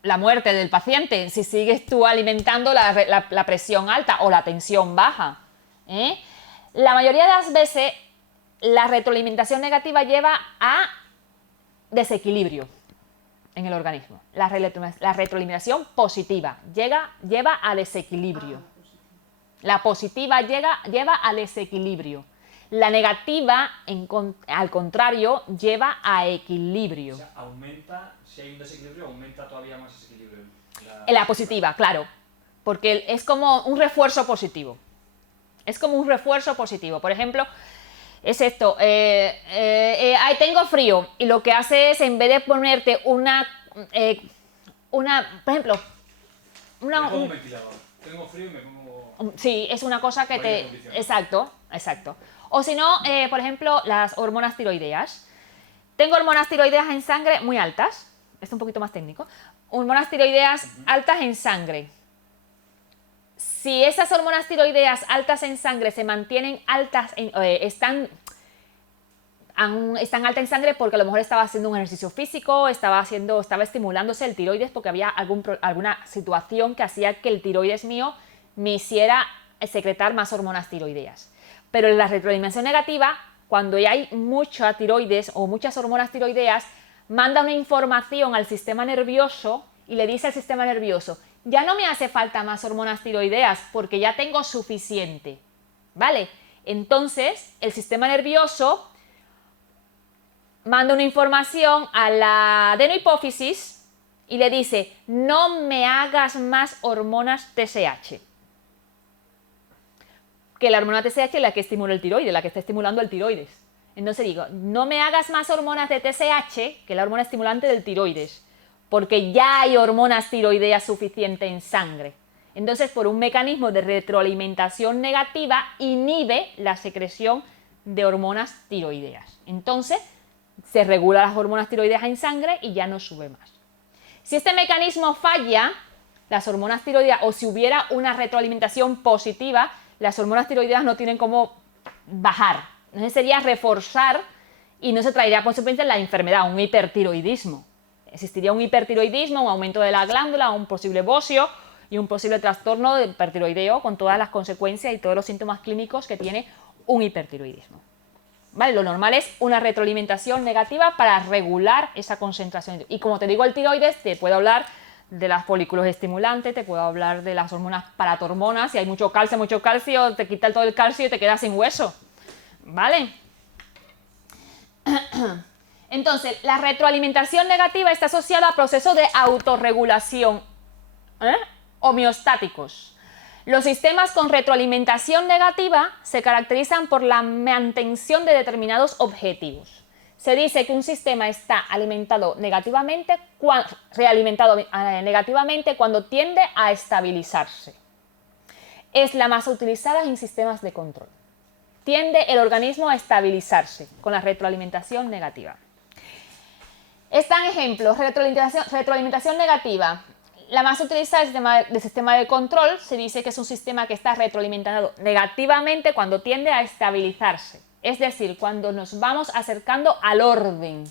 la muerte del paciente si sigues tú alimentando la presión alta o la tensión baja. La mayoría de las veces la retroalimentación negativa lleva a desequilibrio en el organismo. La retroalimentación positiva lleva a desequilibrio. La positiva lleva a desequilibrio. La negativa, al contrario, lleva a equilibrio. O sea, aumenta, si hay un desequilibrio, aumenta todavía más ese equilibrio. La positiva, claro. Porque es como un refuerzo positivo. Es como un refuerzo positivo. Por ejemplo, es esto. Tengo frío. Y lo que hace es, en vez de ponerte por ejemplo, me pongo un ventilador. Tengo frío y me pongo... Sí, es una cosa que te... Exacto. O si no, por ejemplo, las hormonas tiroideas. Tengo hormonas tiroideas en sangre muy altas. Esto es un poquito más técnico. Hormonas tiroideas altas en sangre. Si esas hormonas tiroideas altas en sangre se mantienen altas, están altas en sangre porque a lo mejor estaba haciendo un ejercicio físico, estaba estimulándose el tiroides porque había alguna situación que hacía que el tiroides mío me hiciera secretar más hormonas tiroideas. Pero en la retroalimentación negativa, cuando ya hay mucha tiroides o muchas hormonas tiroideas, manda una información al sistema nervioso y le dice al sistema nervioso, ya no me hace falta más hormonas tiroideas porque ya tengo suficiente, ¿vale? Entonces, el sistema nervioso manda una información a la adenohipófisis y le dice, no me hagas más hormonas TSH. Que la hormona TSH es la que estimula el tiroides, la que está estimulando el tiroides. Entonces digo, no me hagas más hormonas de TSH, que es la hormona estimulante del tiroides, porque ya hay hormonas tiroideas suficientes en sangre. Entonces, por un mecanismo de retroalimentación negativa, inhibe la secreción de hormonas tiroideas. Entonces, se regula las hormonas tiroideas en sangre y ya no sube más. Si este mecanismo falla, las hormonas tiroideas, o si hubiera una retroalimentación positiva, las hormonas tiroideas no tienen cómo bajar. Entonces sería reforzar y no se traería consecuencias la enfermedad, un hipertiroidismo. Existiría un hipertiroidismo, un aumento de la glándula, un posible bocio y un posible trastorno de hipertiroideo con todas las consecuencias y todos los síntomas clínicos que tiene un hipertiroidismo. ¿Vale? Lo normal es una retroalimentación negativa para regular esa concentración. Y como te digo, el tiroides, te puedo hablar de las folículos estimulantes, te puedo hablar de las hormonas paratormonas, si hay mucho calcio, te quita todo el calcio y te quedas sin hueso. ¿Vale? Entonces, la retroalimentación negativa está asociada a procesos de autorregulación homeostáticos. Los sistemas con retroalimentación negativa se caracterizan por la mantención de determinados objetivos. Se dice que un sistema está alimentado negativamente, realimentado negativamente cuando tiende a estabilizarse. Es la más utilizada en sistemas de control. Tiende el organismo a estabilizarse con la retroalimentación negativa. Están ejemplos, retroalimentación negativa. La más utilizada es el sistema de control. Se dice que es un sistema que está retroalimentado negativamente cuando tiende a estabilizarse. Es decir, cuando nos vamos acercando al orden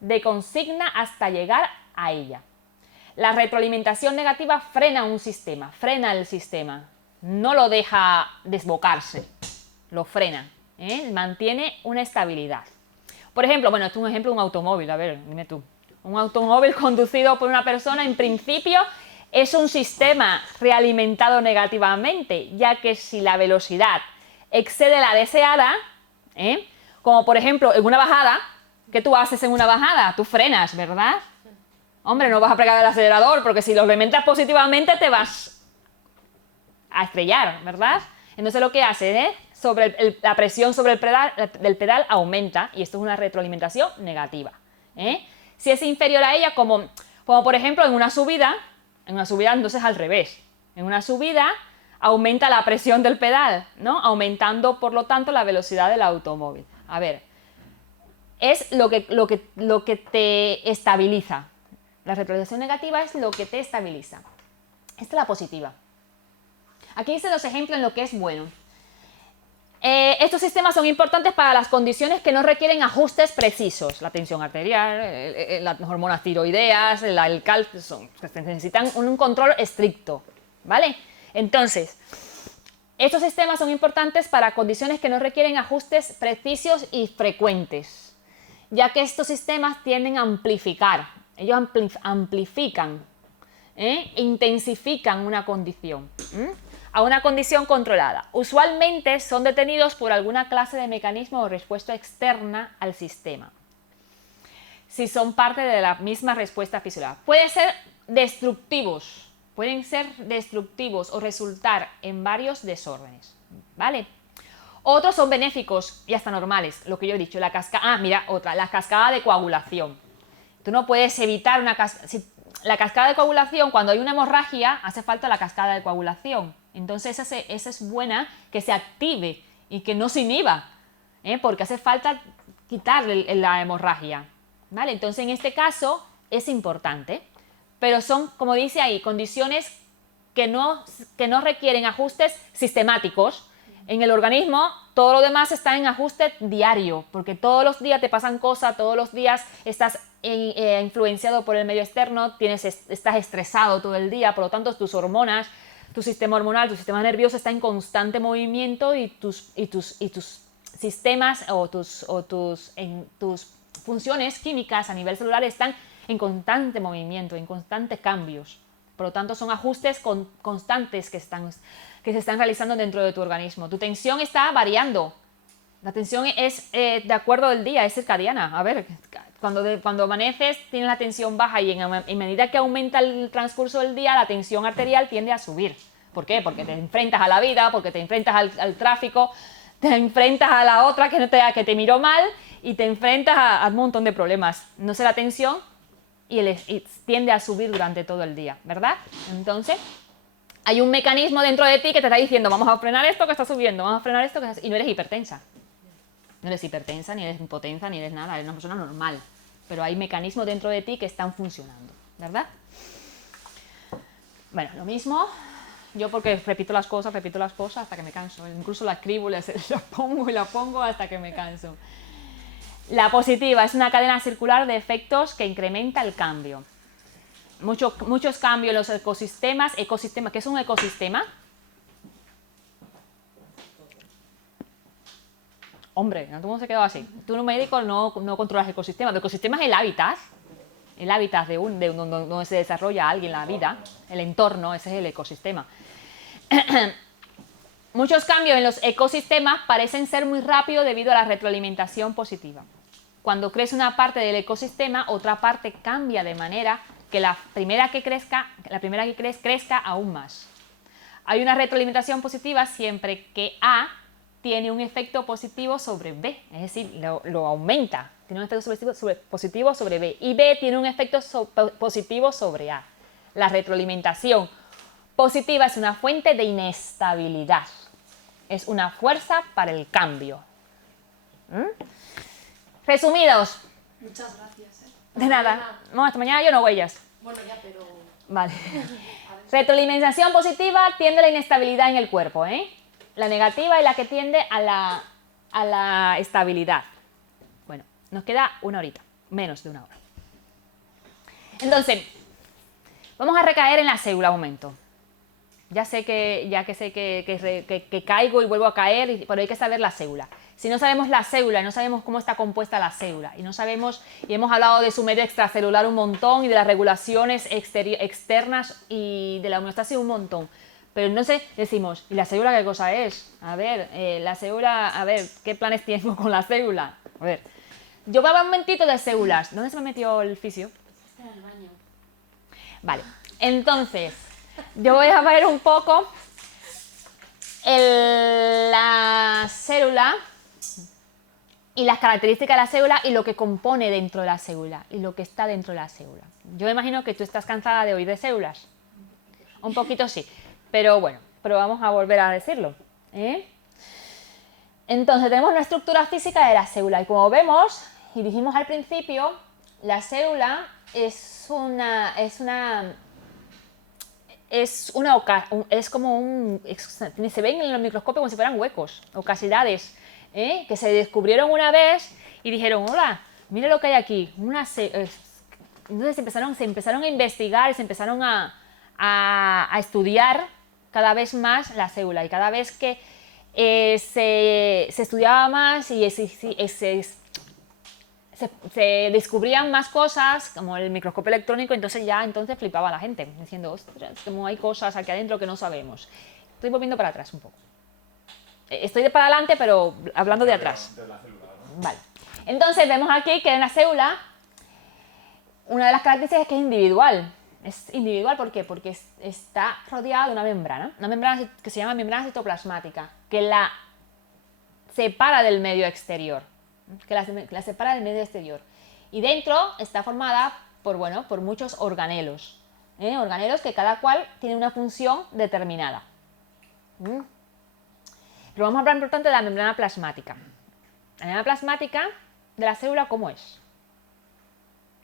de consigna hasta llegar a ella. La retroalimentación negativa frena un sistema, frena el sistema. No lo deja desbocarse, lo frena, mantiene una estabilidad. Por ejemplo, bueno, esto es un ejemplo de un automóvil, a ver, dime tú. Un automóvil conducido por una persona, en principio, es un sistema realimentado negativamente, ya que si la velocidad excede la deseada, como por ejemplo en una bajada, ¿qué tú haces en una bajada? Tú frenas, ¿verdad? Hombre, no vas a pregar el acelerador, porque si lo alimentas positivamente te vas a estrellar, ¿verdad? Entonces lo que hace, la presión sobre el pedal aumenta, y esto es una retroalimentación negativa. Si es inferior a ella, como por ejemplo en una subida entonces al revés. En una subida aumenta la presión del pedal, ¿no? Aumentando por lo tanto la velocidad del automóvil. A ver, es lo que te estabiliza. La retroalimentación negativa es lo que te estabiliza. Esta es la positiva. Aquí dicen los ejemplos en lo que es bueno. Estos sistemas son importantes para las condiciones que no requieren ajustes precisos. La tensión arterial, las hormonas tiroideas, el calcio, necesitan un control estricto, ¿vale? Entonces, estos sistemas son importantes para condiciones que no requieren ajustes precisos y frecuentes, ya que estos sistemas tienden a amplificar. Ellos amplifican, intensifican una condición. A una condición controlada. Usualmente son detenidos por alguna clase de mecanismo o respuesta externa al sistema, si son parte de la misma respuesta fisiológica. Pueden ser destructivos o resultar en varios desórdenes, ¿vale? Otros son benéficos y hasta normales, lo que yo he dicho, la cascada de coagulación. Tú no puedes evitar la cascada de coagulación, cuando hay una hemorragia, hace falta la cascada de coagulación. Entonces esa es buena que se active y que no se inhiba, porque hace falta quitar la hemorragia, ¿vale? Entonces en este caso es importante, pero son, como dice ahí, condiciones que no requieren ajustes sistemáticos. En el organismo todo lo demás está en ajuste diario, porque todos los días te pasan cosas, todos los días estás influenciado por el medio externo, estás estresado todo el día, por lo tanto tus hormonas, tu sistema hormonal, tu sistema nervioso está en constante movimiento y tus sistemas o tus funciones químicas a nivel celular están en constante movimiento, en constantes cambios. Por lo tanto, son ajustes constantes que se están realizando dentro de tu organismo. Tu tensión está variando La tensión es de acuerdo al día, es circadiana. A ver, cuando amaneces tienes la tensión baja y en medida que aumenta el transcurso del día, la tensión arterial tiende a subir. ¿Por qué? Porque te enfrentas a la vida, porque te enfrentas al tráfico, te enfrentas a la otra que te miró mal y te enfrentas a un montón de problemas. No sé, la tensión y tiende a subir durante todo el día, ¿verdad? Entonces, hay un mecanismo dentro de ti que te está diciendo, vamos a frenar esto que está subiendo, vamos a frenar esto que está... Y no eres hipertensa. No eres hipertensa, ni eres impotensa, ni eres nada, eres una persona normal. Pero hay mecanismos dentro de ti que están funcionando, ¿verdad? Bueno, lo mismo, yo porque repito las cosas hasta que me canso. Incluso la escribo, la pongo y la pongo hasta que me canso. La positiva es una cadena circular de efectos que incrementa el cambio. Muchos cambios en los ecosistemas. ¿Qué es un ecosistema? Hombre, no todo el mundo se quedó así. Tú, un médico, no controlas el ecosistema. El ecosistema es el hábitat donde se desarrolla alguien, la vida, el entorno, ese es el ecosistema. Muchos cambios en los ecosistemas parecen ser muy rápidos debido a la retroalimentación positiva. Cuando crece una parte del ecosistema, otra parte cambia de manera que la primera que crezca aún más. Hay una retroalimentación positiva siempre que A tiene un efecto positivo sobre B, es decir, lo aumenta, tiene un efecto positivo sobre B, y B tiene un efecto positivo sobre A. La retroalimentación positiva es una fuente de inestabilidad, es una fuerza para el cambio. Resumidos. Muchas gracias. De nada. No, hasta mañana yo no huellas. Bueno, ya, pero... Vale. Retroalimentación positiva tiende a la inestabilidad en el cuerpo, La negativa es la que tiende a la estabilidad. Bueno, nos queda una horita, menos de una hora. Entonces, vamos a recaer en la célula un momento. Ya sé que caigo y vuelvo a caer, pero hay que saber la célula. Si no sabemos la célula, no sabemos cómo está compuesta la célula, y hemos hablado de su medio extracelular un montón, y de las regulaciones externas y de la homeostasis un montón. Pero entonces decimos, ¿y la célula qué cosa es? A ver, la célula, a ver, ¿qué planes tengo con la célula? A ver, yo voy a hablar un momentito de células. ¿Dónde se me metió el fisio? Está en el baño. Vale, entonces, yo voy a ver un poco la célula y las características de la célula y lo que compone dentro de la célula y lo que está dentro de la célula. Yo me imagino que tú estás cansada de oír de células. Un poquito sí, pero bueno, pero vamos a volver a decirlo. Entonces tenemos una estructura física de la célula y como vemos y dijimos al principio, la célula es se ven en el microscopio como si fueran huecos o casidades, que se descubrieron una vez y dijeron, hola, mira lo que hay aquí. Entonces se empezaron a investigar y se empezaron a estudiar cada vez más la célula y cada vez que se estudiaba más y se descubrían más cosas, como el microscopio electrónico, entonces flipaba la gente, diciendo, ostras, como hay cosas aquí adentro que no sabemos. Estoy volviendo para atrás un poco. Estoy para adelante, pero hablando de atrás. De la célula, ¿no? Vale. Entonces vemos aquí que en la célula, una de las características es que es individual. Es individual, ¿por qué? Porque está rodeada de una membrana que se llama membrana citoplasmática, que la separa del medio exterior. La separa del medio exterior. Y dentro está formada por muchos organelos. Organelos que cada cual tiene una función determinada. Pero vamos a hablar, por tanto, de la membrana plasmática. La membrana plasmática de la célula, ¿cómo es?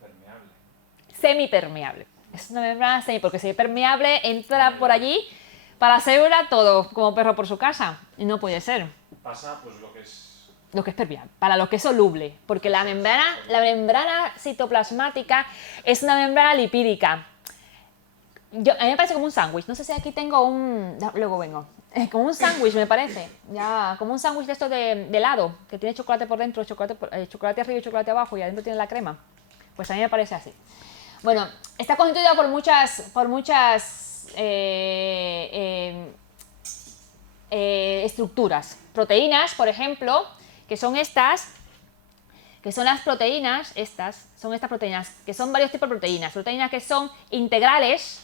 Permeable. Semipermeable. Es una membrana porque si es permeable, entra por allí para la célula todo, como perro por su casa. Y no puede ser. Pasa pues lo que es permeable, para lo que es soluble, porque la membrana citoplasmática es una membrana lipídica. A mí me parece como un sándwich, no sé si aquí tengo luego vengo, como un sándwich me parece, como un sándwich de estos de helado, que tiene chocolate por dentro, chocolate arriba y chocolate abajo y adentro tiene la crema, pues a mí me parece así. Bueno, está constituida por muchas estructuras, proteínas, por ejemplo, que son estas, que son las proteínas, son estas proteínas, que son varios tipos de proteínas que son integrales,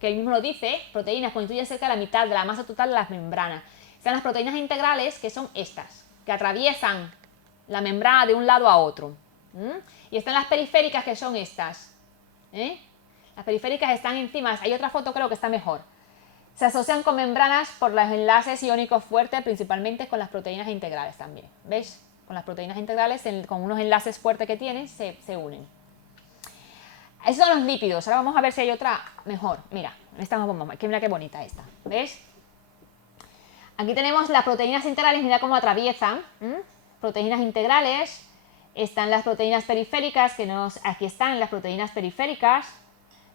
que él mismo lo dice, proteínas constituyen cerca de la mitad de la masa total de las membranas. Están las proteínas integrales, que son estas, que atraviesan la membrana de un lado a otro. Y están las periféricas, que son estas. Las periféricas están encima, hay otra foto creo que está mejor. Se asocian con membranas por los enlaces iónicos fuertes, principalmente con las proteínas integrales también. ¿Veis? Con las proteínas integrales, con unos enlaces fuertes que tienen, se unen. Esos son los lípidos. Ahora vamos a ver si hay otra mejor. Mira, mira qué bonita esta. ¿Ves? Aquí tenemos las proteínas integrales, mira cómo atraviesan. Proteínas integrales. Están las proteínas periféricas, aquí están las proteínas periféricas.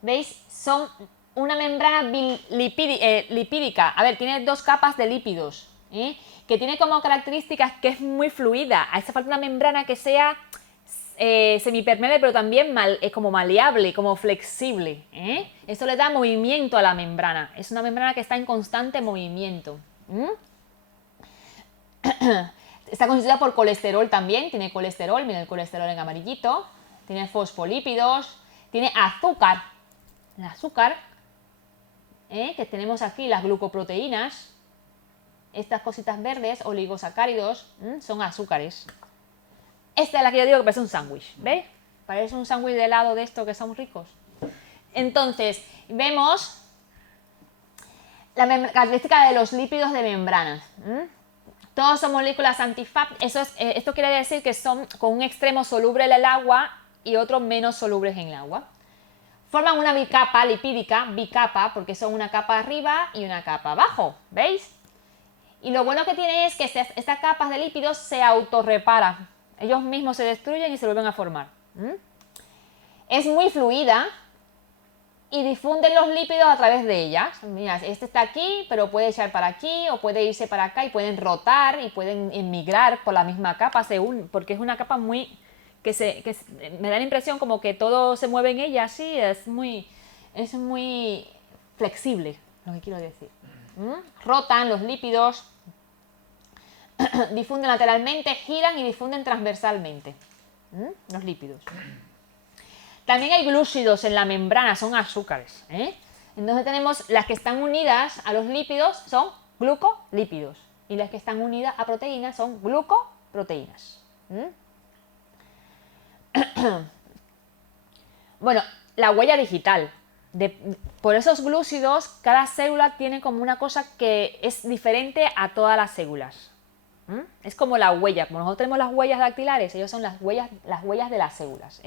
¿Veis? Son una membrana lipídica. A ver, tiene dos capas de lípidos, que tiene como características que es muy fluida. Hace falta una membrana que sea semipermeable, pero también como maleable, como flexible. Eso le da movimiento a la membrana. Es una membrana que está en constante movimiento. Está constituida por colesterol también. Tiene colesterol, miren el colesterol en amarillito. Tiene fosfolípidos. Tiene azúcar. El azúcar, que tenemos aquí, las glucoproteínas. Estas cositas verdes, oligosacáridos, son azúcares. Esta es la que yo digo que parece un sándwich, ¿veis? Parece un sándwich de helado de esto que son ricos. Entonces, vemos la característica de los lípidos de membranas. Todos son moléculas antifab. Esto quiere decir que son con un extremo soluble en el agua y otros menos solubles en el agua. Forman una bicapa lipídica, bicapa, porque son una capa arriba y una capa abajo, ¿veis? Y lo bueno que tiene es que estas capas de lípidos se autorreparan. Ellos mismos se destruyen y se vuelven a formar. Es muy fluida y difunden los lípidos a través de ellas. Mira, este está aquí, pero puede echar para aquí o puede irse para acá y pueden rotar y pueden emigrar por la misma capa, porque es una capa muy... me da la impresión como que todo se mueve en ella, sí, es muy flexible, lo que quiero decir. Rotan los lípidos, difunden lateralmente, giran y difunden transversalmente. Los lípidos. También hay glúcidos en la membrana, son azúcares. Entonces tenemos las que están unidas a los lípidos, son glucolípidos. Y las que están unidas a proteínas son glucoproteínas. Bueno, la huella digital. Por esos glúcidos, cada célula tiene como una cosa que es diferente a todas las células. Es como la huella, como nosotros tenemos las huellas dactilares, ellos son las huellas de las células.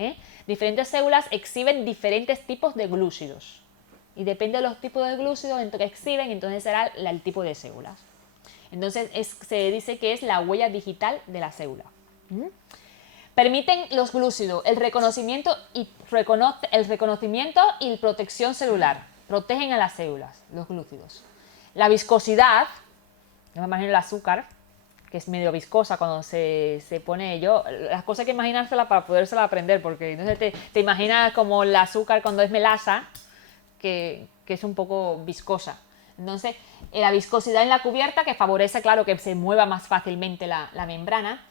Diferentes células exhiben diferentes tipos de glúcidos. Y depende de los tipos de glúcidos que exhiben, entonces será el tipo de células. Entonces se dice que es la huella digital de la célula. Permiten los glúcidos el reconocimiento y protección celular. Protegen a las células, los glúcidos. La viscosidad, yo me imagino el azúcar, que es medio viscosa cuando se pone las cosas hay que imaginárselas para podérselas aprender, porque entonces te imaginas como el azúcar cuando es melaza, que es un poco viscosa. Entonces, la viscosidad en la cubierta, que favorece, claro, que se mueva más fácilmente la membrana.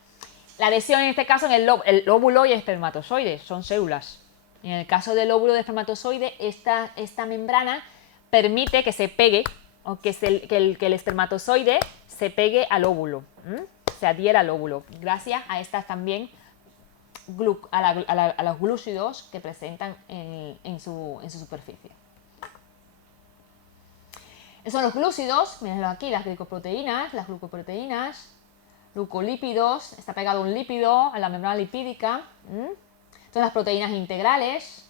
La adhesión en este caso en el óvulo y el espermatozoide, son células. En el caso del óvulo de espermatozoide, esta membrana permite que se pegue, o que el espermatozoide se pegue al óvulo, se adhiera al óvulo, gracias a estas también, a los glúcidos que presentan en su superficie. Esos son los glúcidos, mírenlo aquí, las glucoproteínas, glucolípidos, está pegado un lípido a la membrana lipídica. Son las proteínas integrales.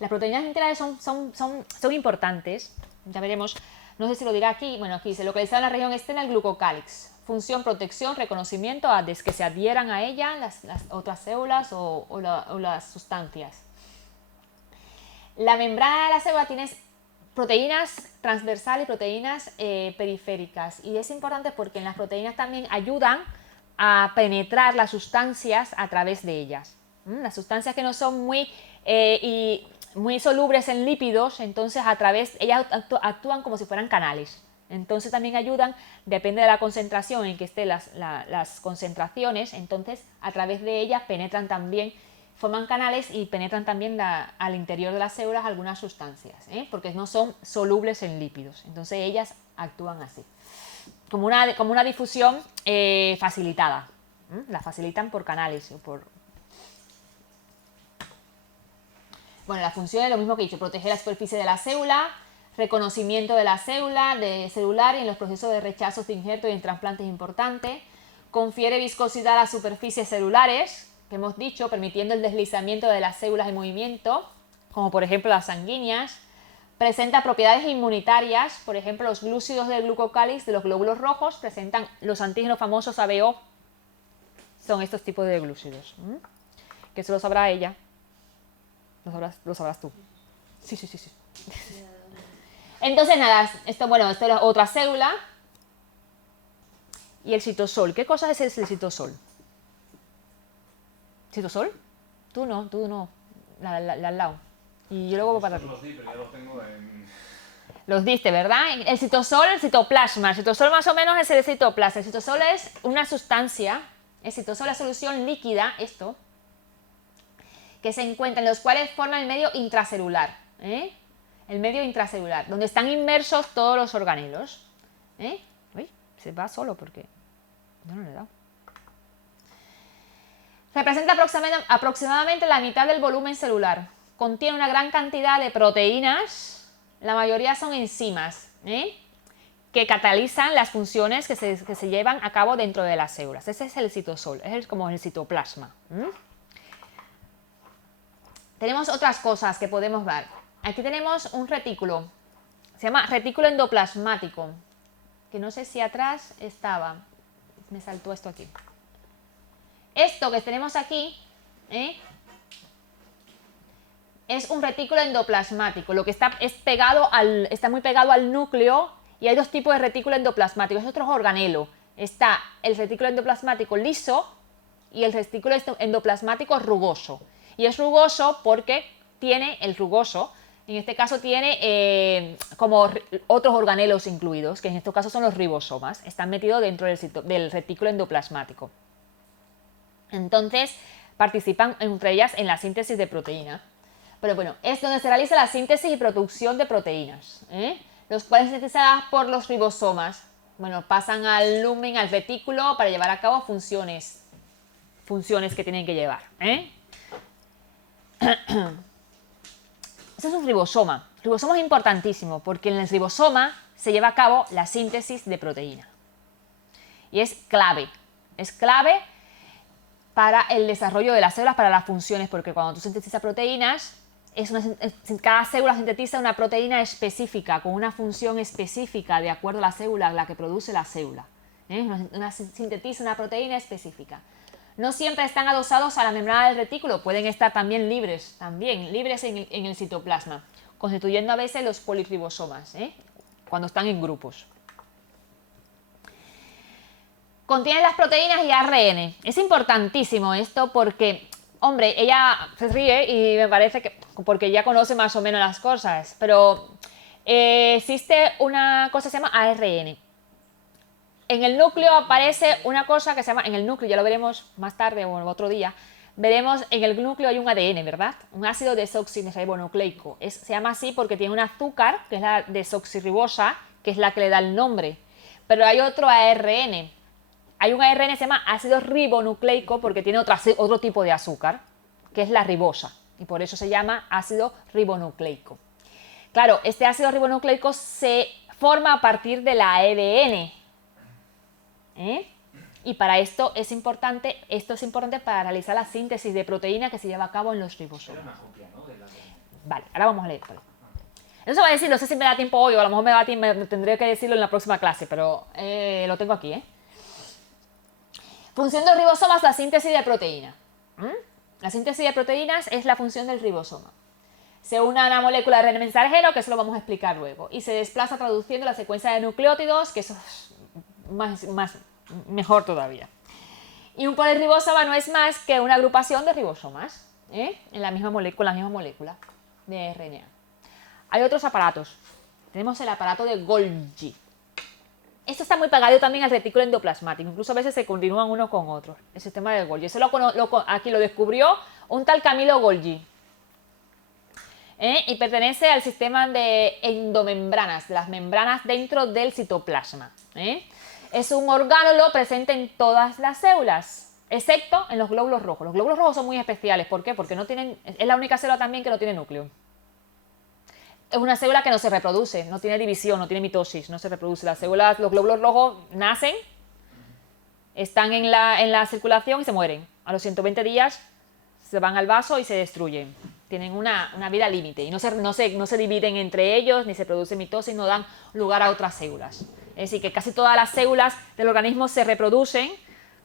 Las proteínas integrales son importantes, ya veremos, no sé si lo dirá aquí, bueno, aquí se localiza en la región externa el glucocálix. Función, protección, reconocimiento, que se adhieran a ella las otras células o las sustancias. La membrana de la célula tiene proteínas transversales y proteínas periféricas, y es importante porque en las proteínas también ayudan a penetrar las sustancias a través de ellas. Las sustancias que no son muy solubles en lípidos, entonces ellas actúan como si fueran canales. Entonces también ayudan, depende de la concentración en que estén las concentraciones, entonces a través de ellas penetran también, forman canales y penetran también al interior de las células algunas sustancias, porque no son solubles en lípidos, entonces ellas actúan así, como una difusión facilitada, la facilitan por canales o por... Bueno, la función es lo mismo que he dicho, proteger la superficie de la célula, reconocimiento de la célula, de celular y en los procesos de rechazos de injerto y en trasplantes es importante. Confiere viscosidad a las superficies celulares, que hemos dicho, permitiendo el deslizamiento de las células en movimiento, como por ejemplo las sanguíneas. Presenta propiedades inmunitarias, por ejemplo los glúcidos del glucocáliz de los glóbulos rojos presentan los antígenos famosos ABO, son estos tipos de glúcidos. Que eso lo sabrá ella, lo sabrás tú. Sí. Entonces nada, esto es otra célula. Y el citosol. ¿Qué cosa es el citosol? ¿Citosol? Tú no. La al lado. Y yo luego voy para ti. Los di, pero ya los tengo en... Los diste, ¿verdad? El citosol, el citoplasma. El citosol más o menos es el citoplasma. El citosol es una sustancia. El citosol es la solución líquida, esto, que se encuentra en los cuales forma el medio intracelular. El medio intracelular, donde están inmersos todos los organelos. Uy, se va solo porque yo no le he dado. Representa aproximadamente la mitad del volumen celular. Contiene una gran cantidad de proteínas, la mayoría son enzimas, que catalizan las funciones que se llevan a cabo dentro de las células. Ese es el citosol, es como el citoplasma. Tenemos otras cosas que podemos ver. Aquí tenemos un retículo, se llama retículo endoplasmático, que no sé si atrás estaba, me saltó esto aquí. Esto que tenemos aquí es un retículo endoplasmático, lo que está muy pegado al núcleo, y hay dos tipos de retículo endoplasmático, es otro organelo. Está el retículo endoplasmático liso y el retículo endoplasmático rugoso. Y es rugoso porque tiene el rugoso. En este caso tiene como otros organelos incluidos, que en estos casos son los ribosomas, están metidos dentro del retículo endoplasmático. Entonces participan entre ellas en la síntesis de proteína. Pero bueno, es donde se realiza la síntesis y producción de proteínas, los cuales sintetizadas por los ribosomas, pasan al lumen, al retículo, para llevar a cabo funciones que tienen que llevar. Este es un ribosoma. El ribosoma es importantísimo porque en el ribosoma se lleva a cabo la síntesis de proteína. Y es clave para el desarrollo de las células, para las funciones, porque cuando tú sintetizas proteínas, cada célula sintetiza una proteína específica, con una función específica de acuerdo a la célula, la que produce la célula. Sintetiza una proteína específica. No siempre están adosados a la membrana del retículo, pueden estar también libres en el citoplasma, constituyendo a veces los polirribosomas, cuando están en grupos. Contienen las proteínas y ARN. Es importantísimo esto porque, hombre, ella se ríe y me parece que porque ya conoce más o menos las cosas, pero existe una cosa que se llama ARN. En el núcleo aparece una cosa que se llama, en el núcleo, ya lo veremos más tarde o otro día, veremos en el núcleo hay un ADN, ¿verdad? Un ácido desoxirribonucleico. Se llama así porque tiene un azúcar, que es la desoxirribosa, que es la que le da el nombre. Pero hay otro ARN. Hay un ARN que se llama ácido ribonucleico porque tiene otro tipo de azúcar, que es la ribosa. Y por eso se llama ácido ribonucleico. Claro, este ácido ribonucleico se forma a partir de la ADN. Y para esto es importante para realizar la síntesis de proteína que se lleva a cabo en los ribosomas. Vale, ahora vamos a leer. Eso va a decir, no sé si me da tiempo hoy o a lo mejor me tendré que decirlo en la próxima clase, pero lo tengo aquí. Función de los ribosomas, la síntesis de proteína. La síntesis de proteínas es la función del ribosoma. Se une a una molécula de RNA mensajero, que eso lo vamos a explicar luego, y se desplaza traduciendo la secuencia de nucleótidos, que eso es mejor todavía. Y un polirribosoma no es más que una agrupación de ribosomas en la misma molécula de RNA. Hay otros aparatos. Tenemos el aparato de Golgi. Esto está muy pegado también al retículo endoplasmático, incluso a veces se continúan unos con otros, el sistema de Golgi. Eso aquí lo descubrió un tal Camilo Golgi. Y pertenece al sistema de endomembranas, de las membranas dentro del citoplasma. Es un orgánulo presente en todas las células, excepto en los glóbulos rojos. Los glóbulos rojos son muy especiales. ¿Por qué? Porque es la única célula también que no tiene núcleo. Es una célula que no se reproduce, no tiene división, no tiene mitosis, no se reproduce. Las células, los glóbulos rojos nacen, están en la circulación y se mueren. A los 120 días se van al vaso y se destruyen. Tienen una vida límite y no se dividen entre ellos, ni se produce mitosis, no dan lugar a otras células. Es decir, que casi todas las células del organismo se reproducen,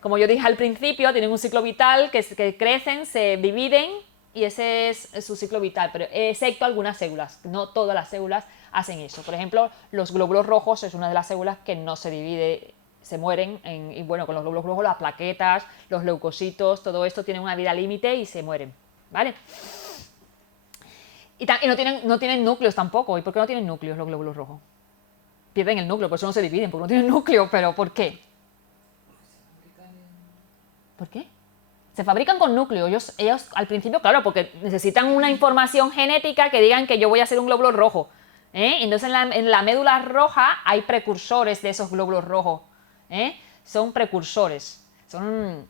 como yo dije al principio, tienen un ciclo vital que crecen, se dividen y ese es su ciclo vital, pero excepto algunas células, no todas las células hacen eso. Por ejemplo, los glóbulos rojos es una de las células que no se divide, se mueren, y bueno, con los glóbulos rojos las plaquetas, los leucocitos, todo esto tiene una vida límite y se mueren, ¿vale? Y no tienen núcleos tampoco. ¿Y por qué no tienen núcleos los glóbulos rojos? Pierden el núcleo, por eso no se dividen, porque no tienen núcleo, pero ¿por qué? ¿Por qué? Se fabrican con núcleo. Ellos al principio, claro, porque necesitan una información genética que digan que yo voy a ser un glóbulo rojo. Entonces en la médula roja hay precursores de esos glóbulos rojos. Son precursores, son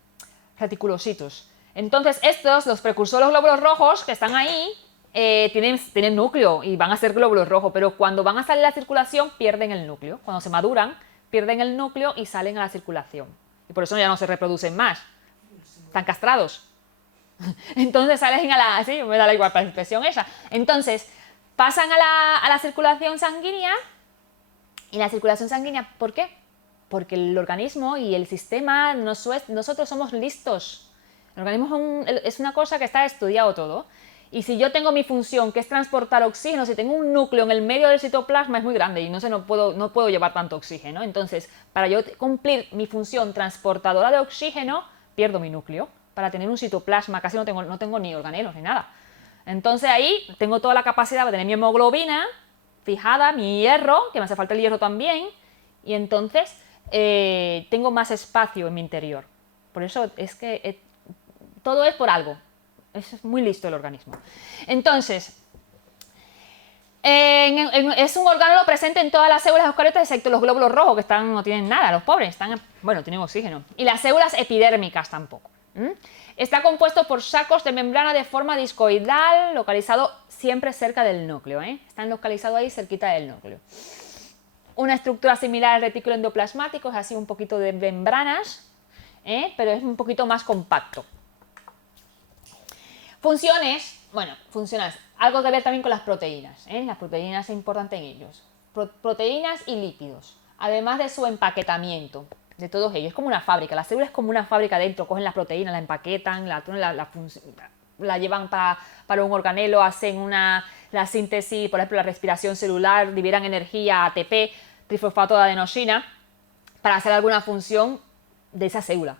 reticulocitos. Entonces los precursores de los glóbulos rojos que están ahí tienen núcleo y van a ser glóbulos rojos, pero cuando van a salir a la circulación pierden el núcleo. Cuando se maduran, pierden el núcleo y salen a la circulación. Y por eso ya no se reproducen más. Están castrados. Entonces salen a la... Sí, me da igual para la expresión esa. Entonces pasan a la circulación sanguínea. Y la circulación sanguínea, ¿por qué? Porque el organismo y el sistema, nosotros somos listos. El organismo es una cosa que está estudiado todo. Y si yo tengo mi función, que es transportar oxígeno, si tengo un núcleo en el medio del citoplasma es muy grande y no puedo llevar tanto oxígeno. Entonces, para yo cumplir mi función transportadora de oxígeno, pierdo mi núcleo. Para tener un citoplasma casi no tengo ni organelos ni nada. Entonces ahí tengo toda la capacidad de tener mi hemoglobina fijada, mi hierro, que me hace falta el hierro también, y entonces tengo más espacio en mi interior. Por eso es que todo es por algo. Es muy listo el organismo. Entonces, es un orgánulo presente en todas las células eucariotas, excepto los glóbulos rojos, que no tienen nada, los pobres, tienen oxígeno. Y las células epidérmicas tampoco. Está compuesto por sacos de membrana de forma discoidal, localizado siempre cerca del núcleo. Están localizados ahí cerquita del núcleo. Una estructura similar al retículo endoplasmático, es así un poquito de membranas, pero es un poquito más compacto. Funciones, algo que ver también con las proteínas. Las proteínas es importante en ellos. Proteínas y lípidos, además de su empaquetamiento, de todos ellos. Es como una fábrica, la célula es como una fábrica dentro, cogen las proteínas, la empaquetan, la llevan para un organelo, hacen la síntesis, por ejemplo, la respiración celular, liberan energía, ATP, trifosfato de adenosina, para hacer alguna función de esa célula.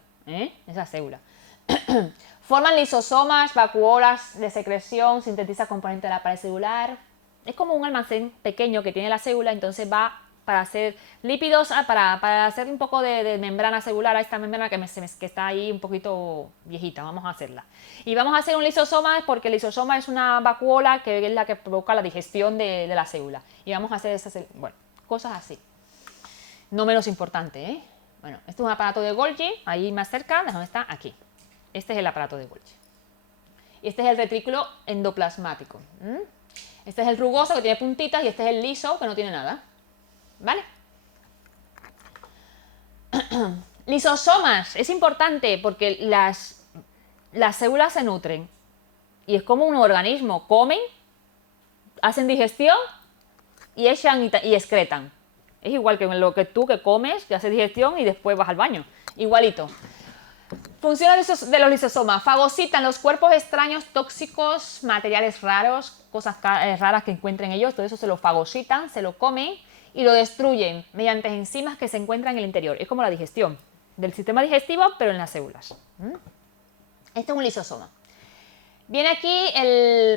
Forman lisosomas, vacuolas de secreción, sintetiza componentes de la pared celular. Es como un almacén pequeño que tiene la célula, entonces va para hacer lípidos, para hacer un poco de membrana celular a esta membrana que está ahí un poquito viejita. Vamos a hacerla. Y vamos a hacer un lisosoma porque el lisosoma es una vacuola que es la que provoca la digestión de la célula. Y vamos a hacer cosas así. No menos importante, Bueno, este es un aparato de Golgi, ahí más cerca, ¿dónde está? Aquí. Este es el aparato de Golgi. Y este es el retrículo endoplasmático. Este es el rugoso que tiene puntitas y este es el liso que no tiene nada. ¿Vale? Lisosomas. Es importante porque las células se nutren. Y es como un organismo. Comen, hacen digestión y echan y excretan. Es igual que lo que tú que comes, que haces digestión y después vas al baño. Igualito. Funciones de los lisosomas. Fagocitan los cuerpos extraños, tóxicos, materiales raros, cosas raras que encuentren ellos. Todo eso se lo fagocitan, se lo comen y lo destruyen mediante enzimas que se encuentran en el interior. Es como la digestión del sistema digestivo, pero en las células. Este es un lisosoma. Viene aquí,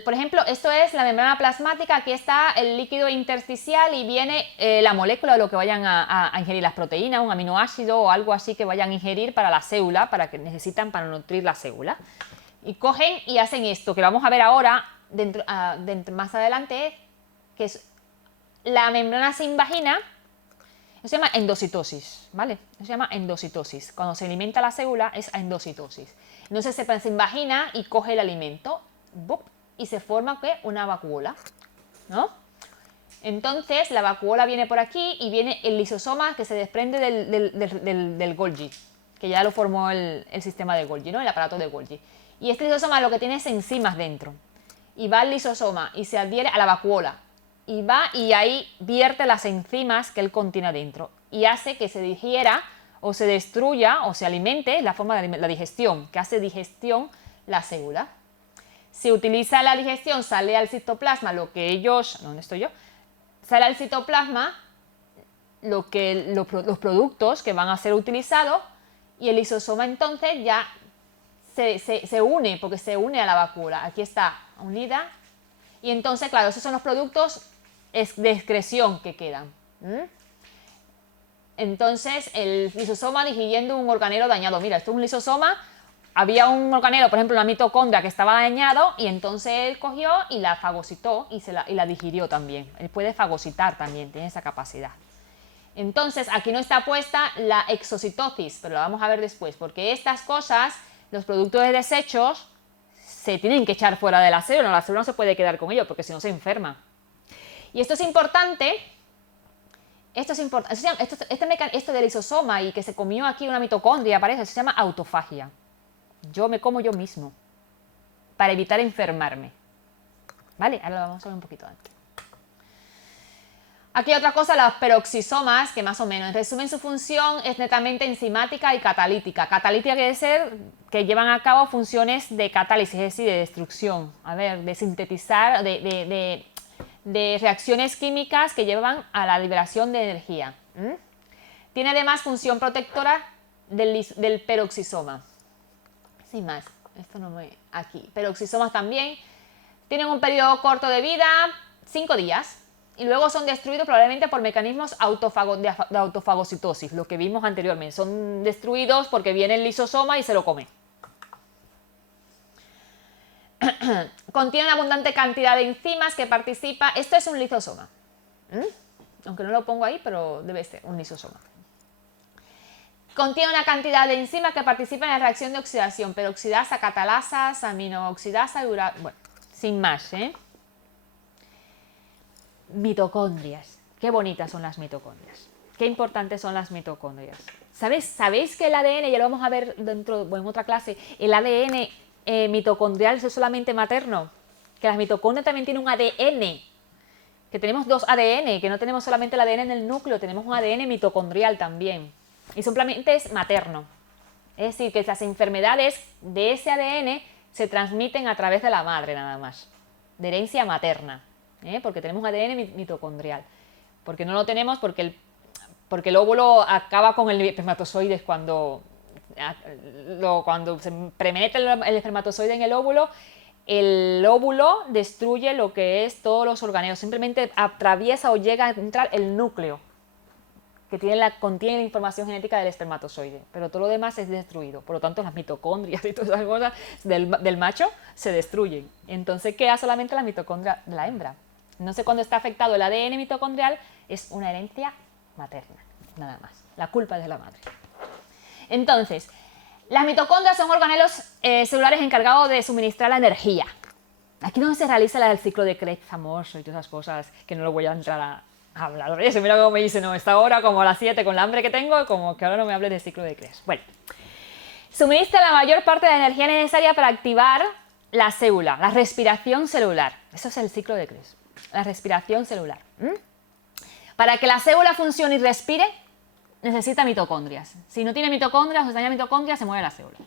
por ejemplo, esto es la membrana plasmática, aquí está el líquido intersticial y viene la molécula de lo que vayan a ingerir, las proteínas, un aminoácido o algo así que vayan a ingerir para la célula, para que necesitan para nutrir la célula. Y cogen y hacen esto, que vamos a ver ahora, más adelante, que es la membrana sin vagina. Eso se llama endocitosis, ¿vale? Eso se llama endocitosis. Cuando se alimenta la célula es endocitosis. Entonces se invagina y coge el alimento, ¡bup! Y se forma ¿qué? Una vacuola, ¿no? Entonces la vacuola viene por aquí y viene el lisosoma que se desprende del Golgi, que ya lo formó el sistema de Golgi, ¿no? El aparato de Golgi. Y este lisosoma lo que tiene es enzimas dentro. Y va el lisosoma y se adhiere a la vacuola. Y va y ahí vierte las enzimas que él contiene adentro. Y hace que se digiera o se destruya o se alimente, la forma de la digestión, que hace digestión la célula. Si utiliza la digestión, sale al citoplasma lo que ellos... ¿Dónde estoy yo? Sale al citoplasma los productos que van a ser utilizados y el lisosoma entonces ya se une, porque se une a la vacuola. Aquí está unida. Y entonces, claro, esos son los productos de excreción que quedan. Entonces, el lisosoma digiriendo un organelo dañado. Mira, esto es un lisosoma. Había un organelo, por ejemplo, una mitocondria que estaba dañado y entonces él cogió y la fagocitó y la digirió también. Él puede fagocitar también, tiene esa capacidad. Entonces, aquí no está puesta la exocitosis, pero la vamos a ver después, porque estas cosas, los productos de desechos, se tienen que echar fuera de la célula no se puede quedar con ellos porque si no se enferma. Y esto es importante, esto del lisosoma y que se comió aquí una mitocondria, parece, se llama autofagia. Yo me como yo mismo para evitar enfermarme. ¿Vale? Ahora lo vamos a ver un poquito antes. Aquí otra cosa, los peroxisomas, que más o menos, en resumen, su función es netamente enzimática y catalítica. Catalítica quiere decir que llevan a cabo funciones de catálisis, es decir, de destrucción, de sintetizar, de reacciones químicas que llevan a la liberación de energía. Tiene además función protectora del peroxisoma. Sin más, esto no me... Aquí, peroxisomas también. Tienen un periodo corto de vida, 5 días. Y luego son destruidos probablemente por mecanismos de autofagocitosis, lo que vimos anteriormente. Son destruidos porque viene el lisosoma y se lo come. Contiene una abundante cantidad de enzimas que participa. Esto es un lisosoma. Aunque no lo pongo ahí, pero debe ser un lisosoma. Contiene una cantidad de enzimas que participan en la reacción de oxidación. Peroxidasa, catalasas, aminooxidasa y bueno, sin más, Mitocondrias. Qué bonitas son las mitocondrias. Qué importantes son las mitocondrias. ¿Sabéis que el ADN, ya lo vamos a ver en otra clase, el ADN mitocondrial es solamente materno? Que las mitocondrias también tienen un ADN. Que tenemos 2 ADN, que no tenemos solamente el ADN en el núcleo, tenemos un ADN mitocondrial también. Y simplemente es materno. Es decir, que las enfermedades de ese ADN se transmiten a través de la madre nada más. De herencia materna. Porque tenemos ADN mitocondrial. Porque no lo tenemos porque el óvulo acaba con el espermatozoide cuando se penetra el espermatozoide en el óvulo destruye lo que es todos los organelos. Simplemente atraviesa o llega a entrar el núcleo que contiene la información genética del espermatozoide, pero todo lo demás es destruido. Por lo tanto, las mitocondrias y todas esas cosas del macho se destruyen. Entonces queda solamente la mitocondria de la hembra. No sé cuándo está afectado el ADN mitocondrial, es una herencia materna, nada más. La culpa es de la madre. Entonces, las mitocondrias son organelos celulares encargados de suministrar la energía. Aquí es donde se realiza el ciclo de Krebs famoso y todas esas cosas que no lo voy a entrar a hablar. Oye, mira cómo me dice, no, está ahora como a las 7 con la hambre que tengo, como que ahora no me hables del ciclo de Krebs. Bueno, suministra la mayor parte de la energía necesaria para activar la célula, la respiración celular. Eso es el ciclo de Krebs. La respiración celular. Para que la célula funcione y respire, necesita mitocondrias. Si no tiene mitocondrias o se daña mitocondrias, se muere la célula.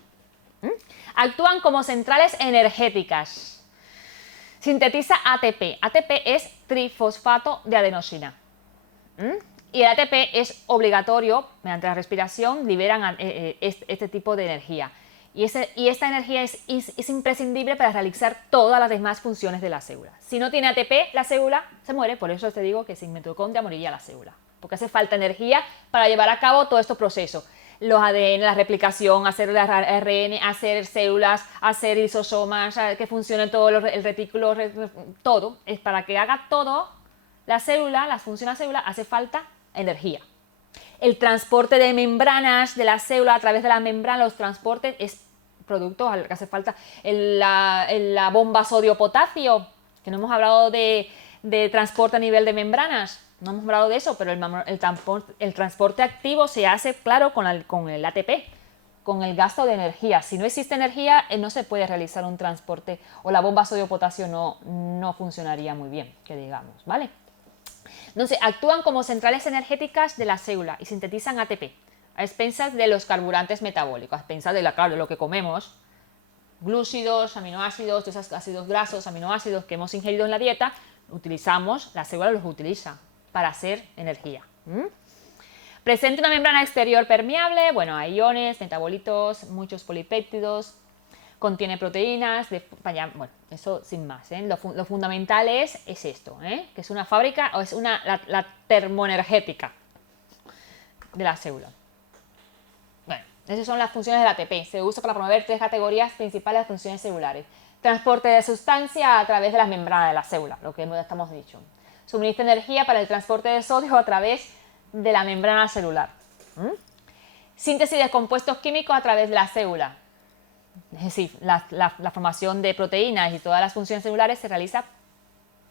Actúan como centrales energéticas. Sintetiza ATP. ATP es trifosfato de adenosina. Y el ATP es obligatorio, mediante la respiración, liberan este tipo de energía. Y esta energía es imprescindible para realizar todas las demás funciones de la célula. Si no tiene ATP, la célula se muere. Por eso te digo que sin mitocondria moriría la célula. Porque hace falta energía para llevar a cabo todos estos procesos. Los ADN, la replicación, hacer el ARN, hacer células, hacer lisosomas, que funcione todo el retículo, todo. Es para que haga todo la célula, las funciones de la célula, hace falta energía. El transporte de membranas de la célula a través de la membrana, los transportes, es producto al que hace falta. La bomba sodio-potasio, que no hemos hablado de transporte a nivel de membranas, no hemos hablado de eso, pero el transporte activo se hace, claro, con el ATP, con el gasto de energía. Si no existe energía, no se puede realizar un transporte, o la bomba sodio-potasio no funcionaría muy bien, que digamos, ¿vale? Entonces, actúan como centrales energéticas de la célula y sintetizan ATP, a expensas de los carburantes metabólicos, a expensas de lo que comemos, glúcidos, aminoácidos, todos esos ácidos grasos, aminoácidos que hemos ingerido en la dieta, la célula los utiliza para hacer energía. Presenta una membrana exterior permeable, bueno, hay iones, metabolitos, muchos polipéptidos, contiene proteínas, bueno, eso sin más, ¿eh? Lo fundamental es esto, ¿eh? Que es una fábrica, o es la termoenergética de la célula. Bueno, esas son las funciones del ATP. Se usa para promover 3 categorías principales de funciones celulares. Transporte de sustancia a través de las membranas de la célula, lo que estamos dicho. Suministra energía para el transporte de sodio a través de la membrana celular. Síntesis de compuestos químicos a través de la célula. Es decir, la formación de proteínas y todas las funciones celulares se realiza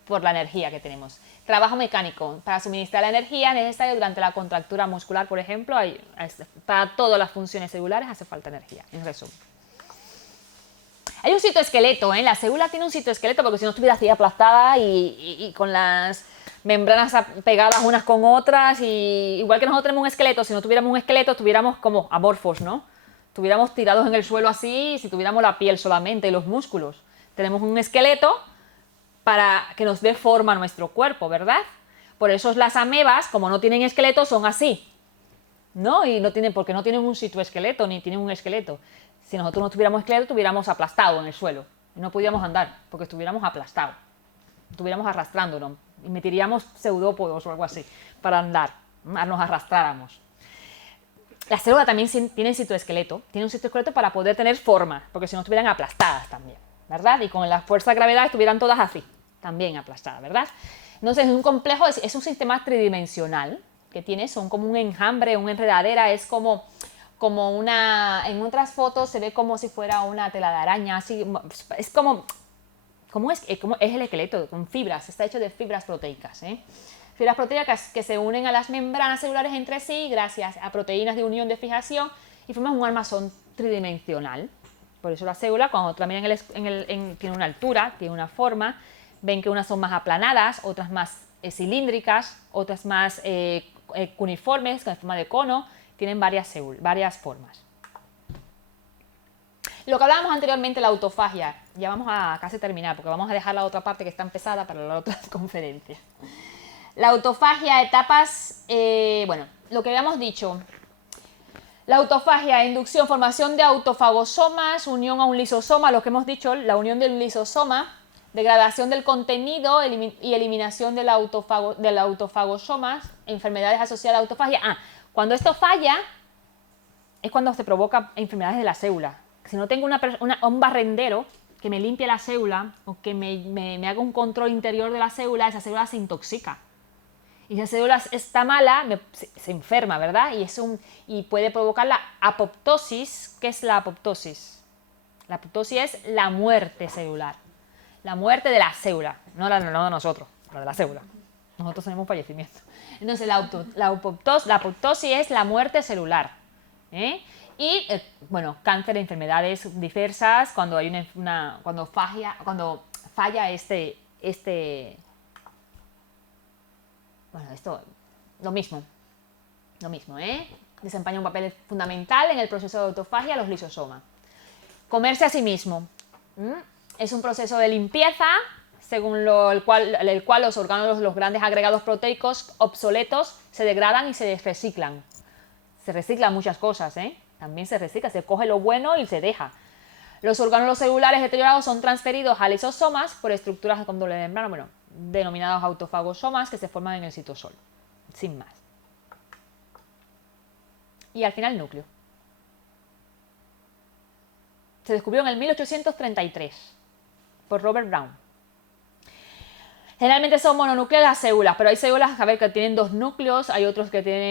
por la energía que tenemos. Trabajo mecánico. Para suministrar la energía necesaria durante la contractura muscular, por ejemplo, para todas las funciones celulares hace falta energía, en resumen. Hay un citoesqueleto, ¿eh? La célula tiene un citoesqueleto porque si no estuviera así aplastada y con las membranas pegadas unas con otras, y igual que nosotros tenemos un esqueleto, si no tuviéramos un esqueleto estuviéramos como amorfos, ¿no? Estuviéramos tirados en el suelo así, si tuviéramos la piel solamente y los músculos. Tenemos un esqueleto para que nos dé forma a nuestro cuerpo, ¿verdad? Por eso las amebas, como no tienen esqueleto, son así, ¿no? Porque no tienen un citoesqueleto, ni tienen un esqueleto. Si nosotros no tuviéramos esqueleto, estuviéramos aplastados en el suelo. Y no podíamos andar, porque estuviéramos aplastados. Estuviéramos arrastrándonos. Y metiríamos pseudópodos o algo así, para andar, nos arrastráramos. La célula también tiene citoesqueleto, tiene un citoesqueleto para poder tener forma, porque si no estuvieran aplastadas también, ¿verdad? Y con la fuerza de gravedad estuvieran todas así, también aplastadas, ¿verdad? Entonces es un complejo, es un sistema tridimensional que tiene, son como un enjambre, una enredadera, es como en otras fotos se ve como si fuera una tela de araña, así, es como es el esqueleto, con fibras, está hecho de fibras proteicas, ¿eh? Fibras proteicas que se unen a las membranas celulares entre sí gracias a proteínas de unión de fijación y forman un armazón tridimensional. Por eso la célula, cuando también tiene una altura, tiene una forma, ven que unas son más aplanadas, otras más cilíndricas, otras más cuniformes, con forma de cono, tienen varias formas. Lo que hablábamos anteriormente, la autofagia, ya vamos a casi terminar, porque vamos a dejar la otra parte que está empezada para la otra conferencia. La autofagia, etapas, bueno, lo que habíamos dicho, la autofagia, inducción, formación de autofagosomas, unión a un lisosoma, lo que hemos dicho, la unión del lisosoma, degradación del contenido y eliminación del autofagosomas, enfermedades asociadas a la autofagia. Cuando esto falla, es cuando se provoca enfermedades de la célula. Si no tengo un barrendero que me limpie la célula o que me haga un control interior de la célula, esa célula se intoxica. Y si la célula está mala, se enferma, ¿verdad? Y puede provocar la apoptosis. ¿Qué es la apoptosis? La apoptosis es la muerte celular. La muerte de la célula, no de nosotros, la de la célula. Nosotros tenemos fallecimiento. Entonces, la apoptosis es la muerte celular, ¿eh? Y, bueno, cáncer, enfermedades diversas, cuando hay cuando falla bueno, esto, lo mismo, ¿eh? Desempeña un papel fundamental en el proceso de autofagia los lisosomas. Comerse a sí mismo. Es un proceso de limpieza, según el cual los órganos, los grandes agregados proteicos obsoletos se degradan y se reciclan. Se reciclan muchas cosas, ¿eh? También se recicla, se coge lo bueno y se deja. Los orgánulos celulares deteriorados son transferidos a lisosomas por estructuras con doble membrana, bueno, denominados autofagosomas, que se forman en el citosol, sin más. Y al final el núcleo. Se descubrió en el 1833 por Robert Brown. Generalmente son mononucleares las células, pero hay células, a ver, que tienen 2 núcleos, hay otros que tienen